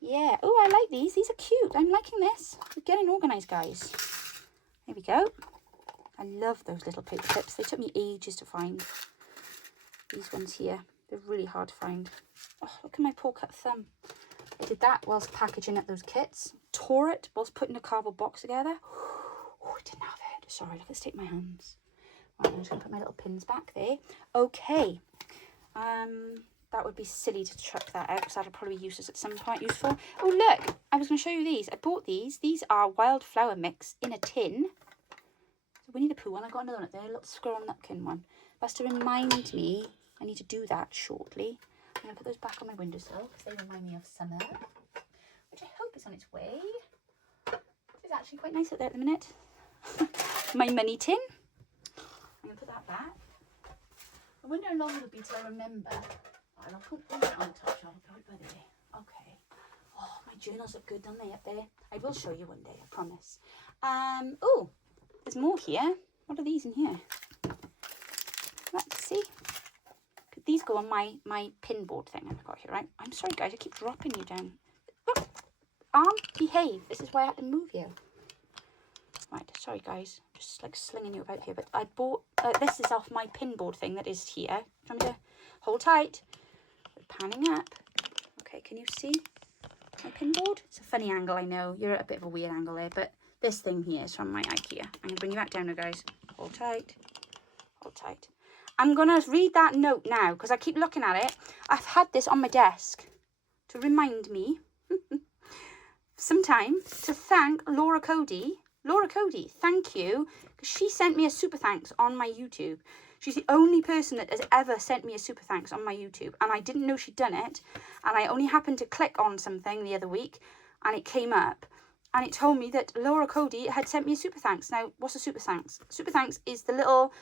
Yeah. Oh, I like these. These are cute. I'm liking this. We're getting organised, guys. There we go. I love those little paper clips. They took me ages to find. These ones here. They're really hard to find. Oh, look at my poor cut thumb. I did that whilst packaging up those kits. Tore it whilst putting a cardboard box together. Oh, I didn't have it. Sorry, look at the state of my hands. Right, I'm just going to put my little pins back there. Okay. That would be silly to chuck that out because that would probably be useless at some point. Useful. Oh, look. I was going to show you these. I bought these. These are wildflower mix in a tin. So Winnie the Pooh one. I've got another one up there. A little squirrel nutkin one. That's to remind me I need to do that shortly. I'm going to put those back on my windowsill because they remind me of summer, which I hope is on its way. It's actually quite nice out there at the minute. My money tin. I'm going to put that back. I wonder how long it'll be till I remember. I'll put it on the top shelf. I'll put it by the way. Okay. Oh, My journals look good, don't they, up there? I will show you one day, I promise. Oh, there's more here. What are these in here? Let's see. These go on my pin board thing I've got here, right? I'm sorry, guys, I keep dropping you down. Oh, arm, behave. This is why I had to move you. Right, sorry, guys. Just like slinging you about here. But I bought, this is off my pin board thing that is here. Do you want me to hold tight? We're panning up. Okay, can you see my pin board? It's a funny angle, I know. You're at a bit of a weird angle there, but this thing here is from my IKEA. I'm going to bring you back down now, guys. Hold tight. Hold tight. I'm going to read that note now because I keep looking at it. I've had this on my desk to remind me sometime to thank Laura Cody. Laura Cody, thank you, because she sent me a super thanks on my YouTube. She's the only person that has ever sent me a super thanks on my YouTube, and I didn't know she'd done it, and I only happened to click on something the other week, and it came up, and it told me that Laura Cody had sent me a super thanks. Now, what's a super thanks? Super thanks is the little,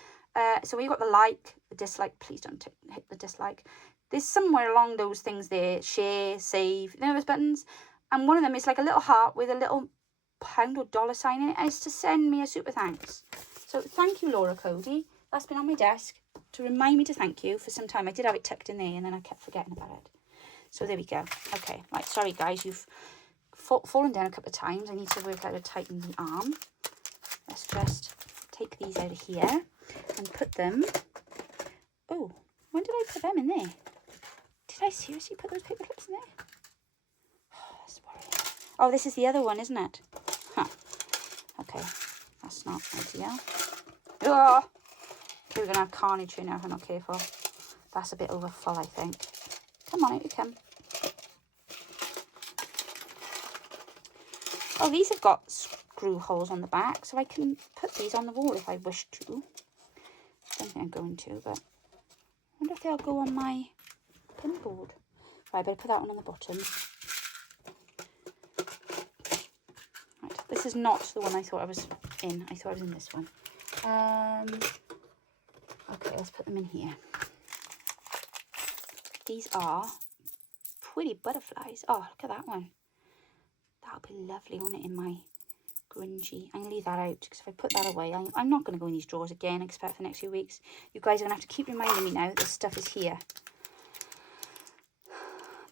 so when you've got the like, the dislike, please don't hit the dislike. There's somewhere along those things there, share, save, you know those buttons? And one of them is like a little heart with a little pound or dollar sign in it, and it's to send me a super thanks. So thank you, Laura Cody. That's been on my desk to remind me to thank you for some time. I did have it tucked in there, and then I kept forgetting about it. So there we go. Okay, right, sorry guys, you've fallen down a couple of times. I need to work out how to tighten the arm. Let's just take these out of here and put them. Oh, when did I put them in there? Did I seriously put those paper clips in there? Oh, that's worrying. Oh, this is the other one, isn't it? Huh. Okay, that's not ideal. Oh, we're going to have carnage here now if we're not careful. That's a bit over full, I think. Come on, out you come. Oh, these have got screw holes on the back, so I can put these on the wall if I wish to. I don't think I'm going to, but I wonder if they'll go on my pin board. Right, I better put that one on the bottom. Right, this is not the one I thought I was in. I thought I was in this one. Okay, let's put them in here. These are pretty butterflies. Oh, look at that one. That'll be lovely, won't it, in my grungy. I'm going to leave that out because if I put that away, I'm not going to go in these drawers again, except for the next few weeks. You guys are going to have to keep reminding me now that this stuff is here.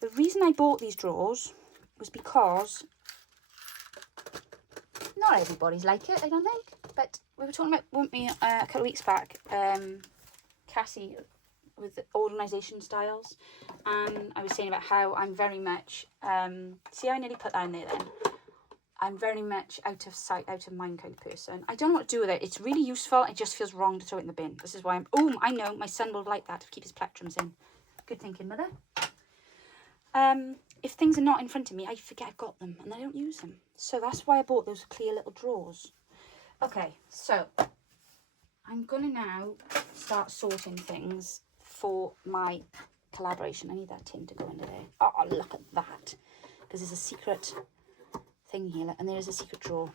The reason I bought these drawers was because not everybody's like it, I don't think. But we were talking about, weren't we, a couple of weeks back, Cassie with organisation styles, and I was saying about how I'm very much, see, I nearly put that in there then. I'm very much out of sight, out of mind kind of person. I don't know what to do with it. It's really useful. It just feels wrong to throw it in the bin. This is why I'm, oh, I know, my son will like that to keep his plectrums in. Good thinking, mother. If things are not in front of me, I forget I've got them and I don't use them. So that's why I bought those clear little drawers. Okay, so I'm going to now start sorting things for my collaboration. I need that tin to go into there. Oh, look at that. Because there's a secret thing here. And there is a secret drawer,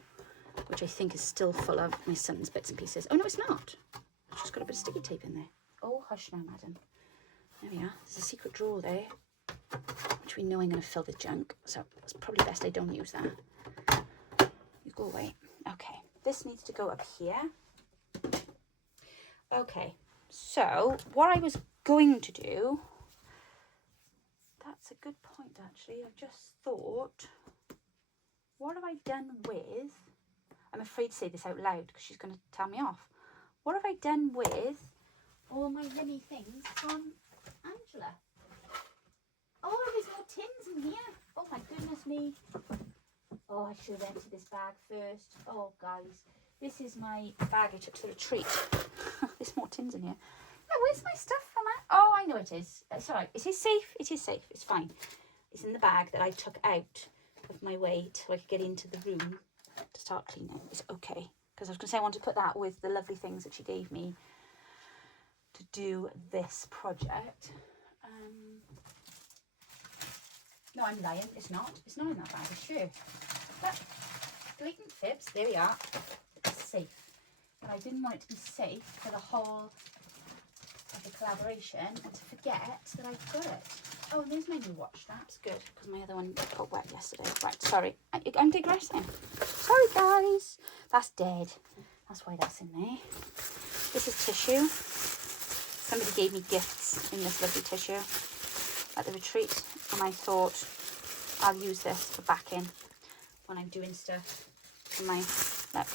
which I think is still full of my son's bits and pieces. Oh, no, it's not. I've just got a bit of sticky tape in there. Oh, hush now, madam. There we are. There's a secret drawer there, which we know I'm going to fill with junk. So it's probably best I don't use that. You go away. Okay. This needs to go up here. Okay. So what I was going to do, that's a good point actually. I've just thought, what have I done with, I'm afraid to say this out loud because she's going to tell me off. What have I done with all my yummy things from Angela? Oh, there's more tins in here. Oh my goodness me. Oh, I should have emptied this bag first. Oh, guys, this is my bag I took to the retreat. There's more tins in here. No, where's my stuff from? Oh, I know it is. It's all right. It is safe. It is safe. It's fine. It's in the bag that I took out of my way so I could get into the room to start cleaning. It's okay. Because I was going to say I want to put that with the lovely things that she gave me to do this project. No, I'm lying. It's not. It's not in that bag, it's sure. But blatant fibs. There we are. It's safe. But I didn't want it to be safe for the whole of the collaboration and to forget that I've got it. Oh, there's my new watch straps. Good, because my other one got wet yesterday. Right, sorry. I'm digressing. Sorry, guys. That's dead. That's why that's in there. This is tissue. Somebody gave me gifts in this lovely tissue at the retreat, and I thought I'll use this for backing when I'm doing stuff for my, look,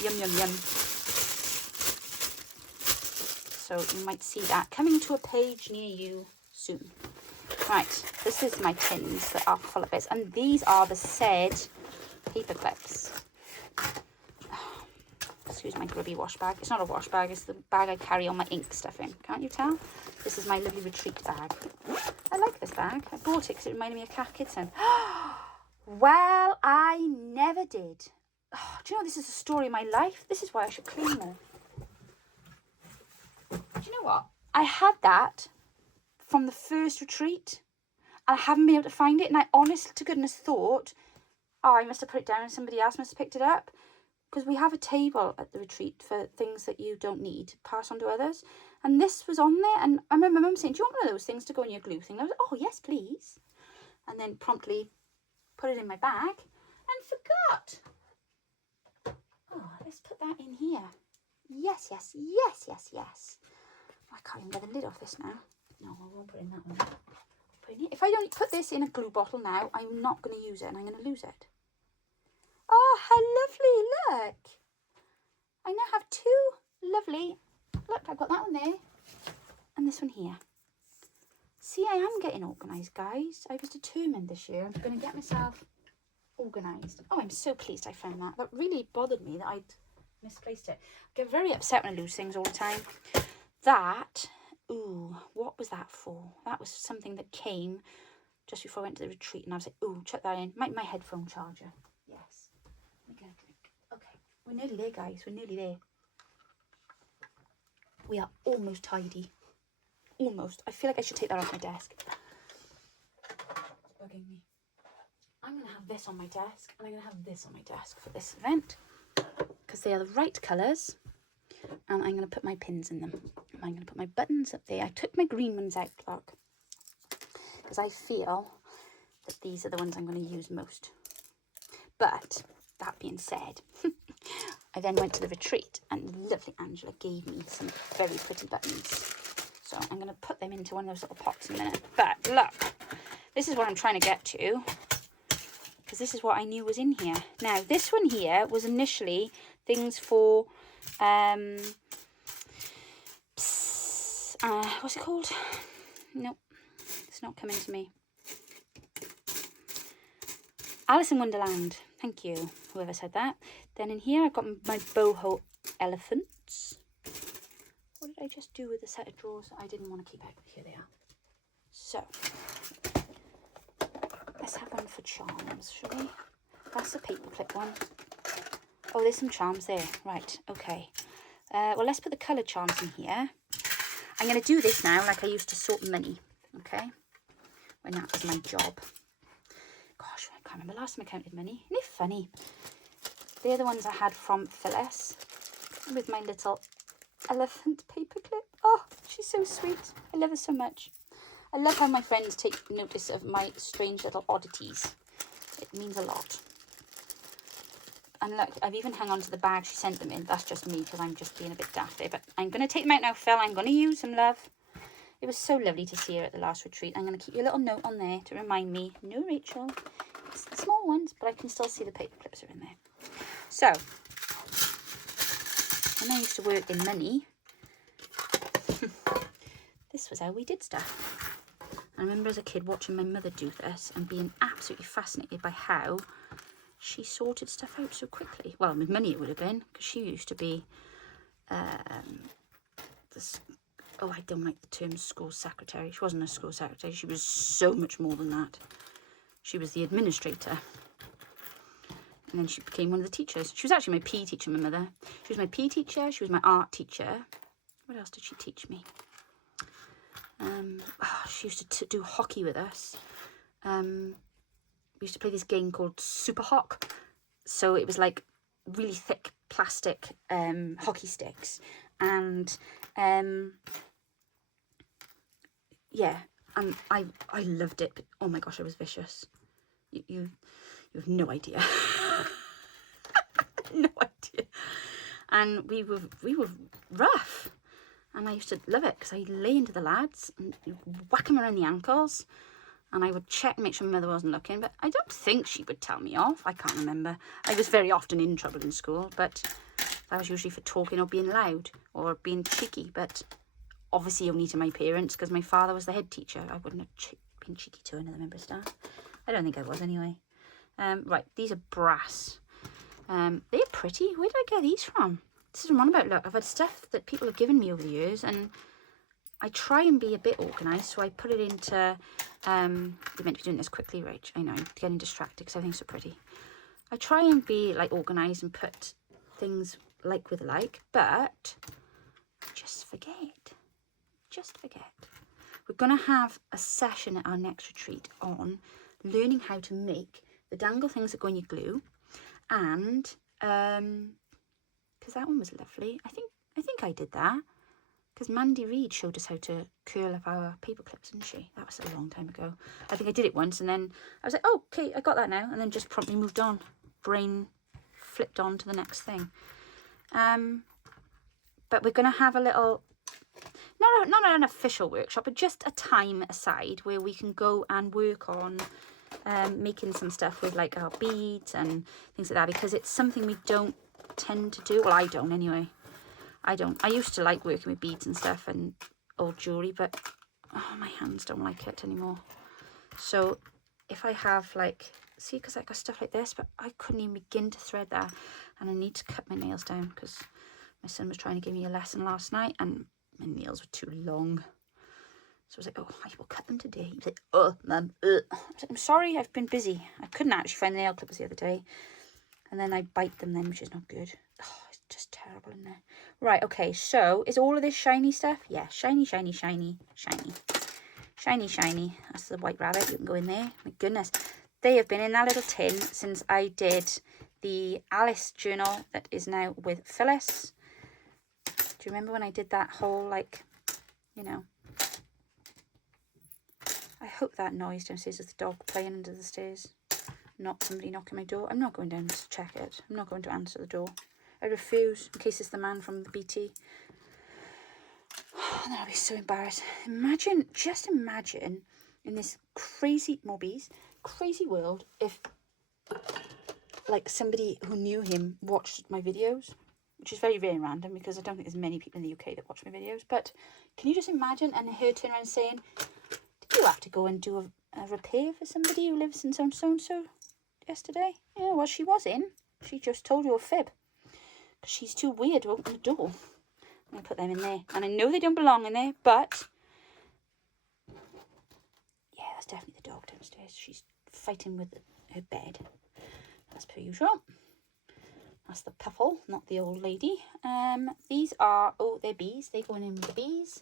yum, yum, yum. So you might see that coming to a page near you soon. Right, this is my tins that are full of bits, and these are the said paper clips. Excuse my grubby wash bag. It's not a wash bag, it's the bag I carry all my ink stuff in. Can't you tell? This is my lovely retreat bag. I like this bag. I bought it because it reminded me of Cat Kitten. Well, I never did. Oh, do you know, this is a story of my life. This is why I should clean more. Do you know what? I had that from the first retreat. And I haven't been able to find it. And I honest to goodness thought, oh, I must have put it down and somebody else must have picked it up. Because we have a table at the retreat for things that you don't need to pass on to others. And this was on there. And I remember my mum saying, do you want one of those things to go in your glue thing? And I was like, oh, yes, please. And then promptly put it in my bag and forgot. Oh, let's put that in here. Yes, yes, yes, yes, yes. I can't even get the lid off this now. No, I won't put it in that one. Put it in here. If I don't put this in a glue bottle now, I'm not going to use it and I'm going to lose it. Oh, how lovely, look. I now have two lovely, look, I've got that one there and this one here. See, I am getting organised, guys. I was determined this year. I'm going to get myself organised. Oh, I'm so pleased I found that. That really bothered me that I'd misplaced it. I get very upset when I lose things all the time. That, ooh, what was that for? That was something that came just before I went to the retreat and I was like, ooh, chuck that in. My headphone charger. Yes. Let me get a drink. Okay, we're nearly there, guys. We're nearly there. We are almost tidy. Almost. I feel like I should take that off my desk. It's bugging me. I'm going to have this on my desk and I'm going to have this on my desk for this event because they are the right colours and I'm going to put my pins in them. I'm going to put my buttons up there. I took my green ones out, look, because I feel that these are the ones I'm going to use most. But that being said, I then went to the retreat and lovely Angela gave me some very pretty buttons. So I'm going to put them into one of those little pots in a minute. But look, this is what I'm trying to get to. Because this is what I knew was in here. Now, this one here was initially things for, what's it called? Nope, it's not coming to me. Alice in Wonderland. Thank you, whoever said that. Then in here, I've got my boho elephants. What did I just do with the set of drawers that I didn't want to keep out? Here they are. So, let's have one for charms, shall we? That's a paperclip one. Oh, there's some charms there. Right, okay. Well, let's put the colour charms in here. I'm going to do this now like I used to sort money, okay? When that was my job. Gosh, I can't remember last time I counted money. Isn't it funny? They're the ones I had from Phyllis with my little elephant paperclip. Oh, she's so sweet. I love her so much. I love how my friends take notice of my strange little oddities. It means a lot. And look, I've even hung on to the bag she sent them in. That's just me because I'm just being a bit daft there. But I'm going to take them out now, Phil. I'm going to use them, love. It was so lovely to see her at the last retreat. I'm going to keep you a little note on there to remind me. No, Rachel. It's the small ones, but I can still see the paper clips are in there. So, when I used to work in money, this was how we did stuff. I remember as a kid watching my mother do this and being absolutely fascinated by how she sorted stuff out so quickly. Well, with money it would have been, because she used to be, oh, I don't like the term school secretary. She wasn't a school secretary. She was so much more than that. She was the administrator. And then she became one of the teachers. She was actually my PE teacher, my mother. She was my PE teacher. She was my art teacher. What else did she teach me? She used to do hockey with us. We used to play this game called Super Hock. So it was like really thick plastic hockey sticks. And yeah, And I loved it, but oh my gosh, I was vicious. You have no idea. No idea. And we were rough. And I used to love it because I'd lay into the lads and whack them around the ankles. And I would check and make sure my mother wasn't looking. But I don't think she would tell me off. I can't remember. I was very often in trouble in school. But that was usually for talking or being loud or being cheeky. But obviously only to my parents because my father was the head teacher. I wouldn't have been cheeky to another member of staff. I don't think I was anyway. Right, these are brass. They're pretty. Where did I get these from? This is what I'm on about. Look, I've had stuff that people have given me over the years, and I try and be a bit organised. So I put it into. You're meant to be doing this quickly, Rach. I know. I'm getting distracted because everything's so pretty. I try and be like organised and put things like with like, but just forget. Just forget. We're gonna have a session at our next retreat on learning how to make the dangle things that go in your glue, and because that one was lovely. I think I did that because Mandy Reed showed us how to curl up our paper clips, didn't she? That was a long time ago. I think I did it once, and then I was like, oh, okay, I got that now, and then just promptly moved on. Brain flipped on to the next thing. But we're gonna have a little, not an official workshop, but just a time aside where we can go and work on making some stuff with like our beads and things like that, because it's something we don't tend to do. Well, I don't anyway. I used to like working with beads and stuff and old jewellery, but my hands don't like it anymore. So if I have like, see, because I got stuff like this, but I couldn't even begin to thread that, and I need to cut my nails down because my son was trying to give me a lesson last night and my nails were too long. So I was like, oh, I will cut them today. He was like, oh, Mum, I was like, I'm sorry, I've been busy. I couldn't actually find the nail clippers the other day. And then I bite them then, which is not good. Oh, it's just terrible in there. Right, okay, so is all of this shiny stuff? Yeah, shiny, shiny, shiny, shiny. Shiny, shiny. That's the white rabbit. You can go in there. My goodness. They have been in that little tin since I did the Alice journal that is now with Phyllis. Do you remember when I did that whole, like, you know... I hope that noise downstairs is the dog playing under the stairs, not somebody knocking my door. I'm not going down to check it. I'm not going to answer the door. I refuse, in case it's the man from the BT. And then I'll be so embarrassed. Just imagine in this crazy Mobby's crazy world if like somebody who knew him watched my videos, which is very, very random because I don't think there's many people in the UK that watch my videos. But can you just imagine and her turn around saying, did you have to go and do a repair for somebody who lives in so-and-so yesterday? Yeah, well, she was in. She just told you a fib. Because she's too weird to open the door. I'm going to put them in there. And I know they don't belong in there, but... yeah, that's definitely the dog downstairs. She's fighting with her bed. As per usual. That's the couple, not the old lady. These are... oh, they're bees. They're going in with the bees.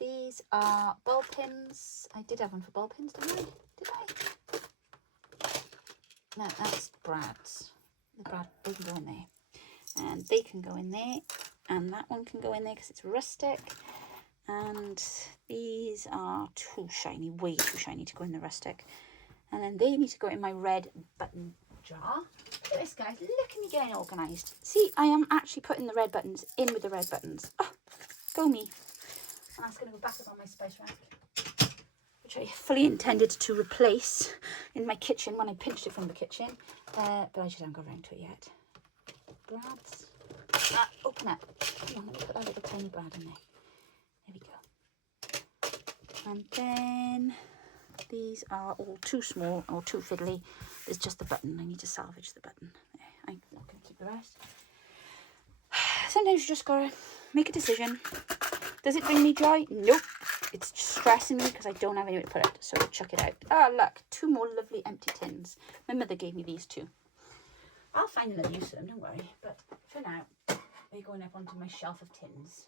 These are ball pins. I did have one for ball pins, didn't I? Did I? No, that's Brad's. The Brad, they can go in there. And they can go in there. And that one can go in there because it's rustic. And these are too shiny, way too shiny to go in the rustic. And then they need to go in my red button jar. Look at this, guys. Look at me getting organised. See, I am actually putting the red buttons in with the red buttons. Oh, go me. And that's going to go back up on my spice rack, which I fully intended to replace in my kitchen when I pinched it from the kitchen. But I just haven't got around to it yet. Brads. Open up. Come on, let me put that little tiny brad in there. There we go. And then these are all too small or too fiddly. There's just the button. I need to salvage the button. There. I'm not going to keep the rest. Sometimes you just got to make a decision. Does it bring me joy? Nope. It's just stressing me because I don't have anywhere to put it. So I'll chuck it out. Ah, look. 2 more lovely empty tins. My mother gave me these 2. I'll find another use for them, don't worry. But for now, they're going up onto my shelf of tins.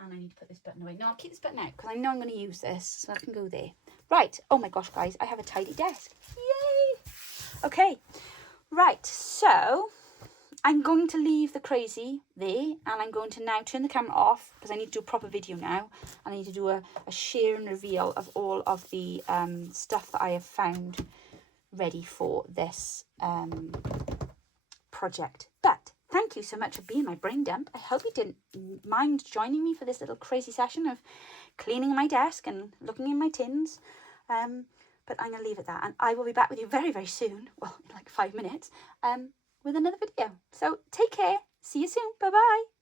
And I need to put this button away. No, I'll keep this button out because I know I'm going to use this. So I can go there. Right. Oh my gosh, guys. I have a tidy desk. Yay! Okay. Right. So, I'm going to leave the crazy there, and I'm going to now turn the camera off because I need to do a proper video now. And I need to do a share and reveal of all of the stuff that I have found ready for this project. But thank you so much for being my brain dump. I hope you didn't mind joining me for this little crazy session of cleaning my desk and looking in my tins. But I'm going to leave it that, and I will be back with you very, very soon, well, in like 5 minutes, with another video. So take care. See you soon. Bye-bye.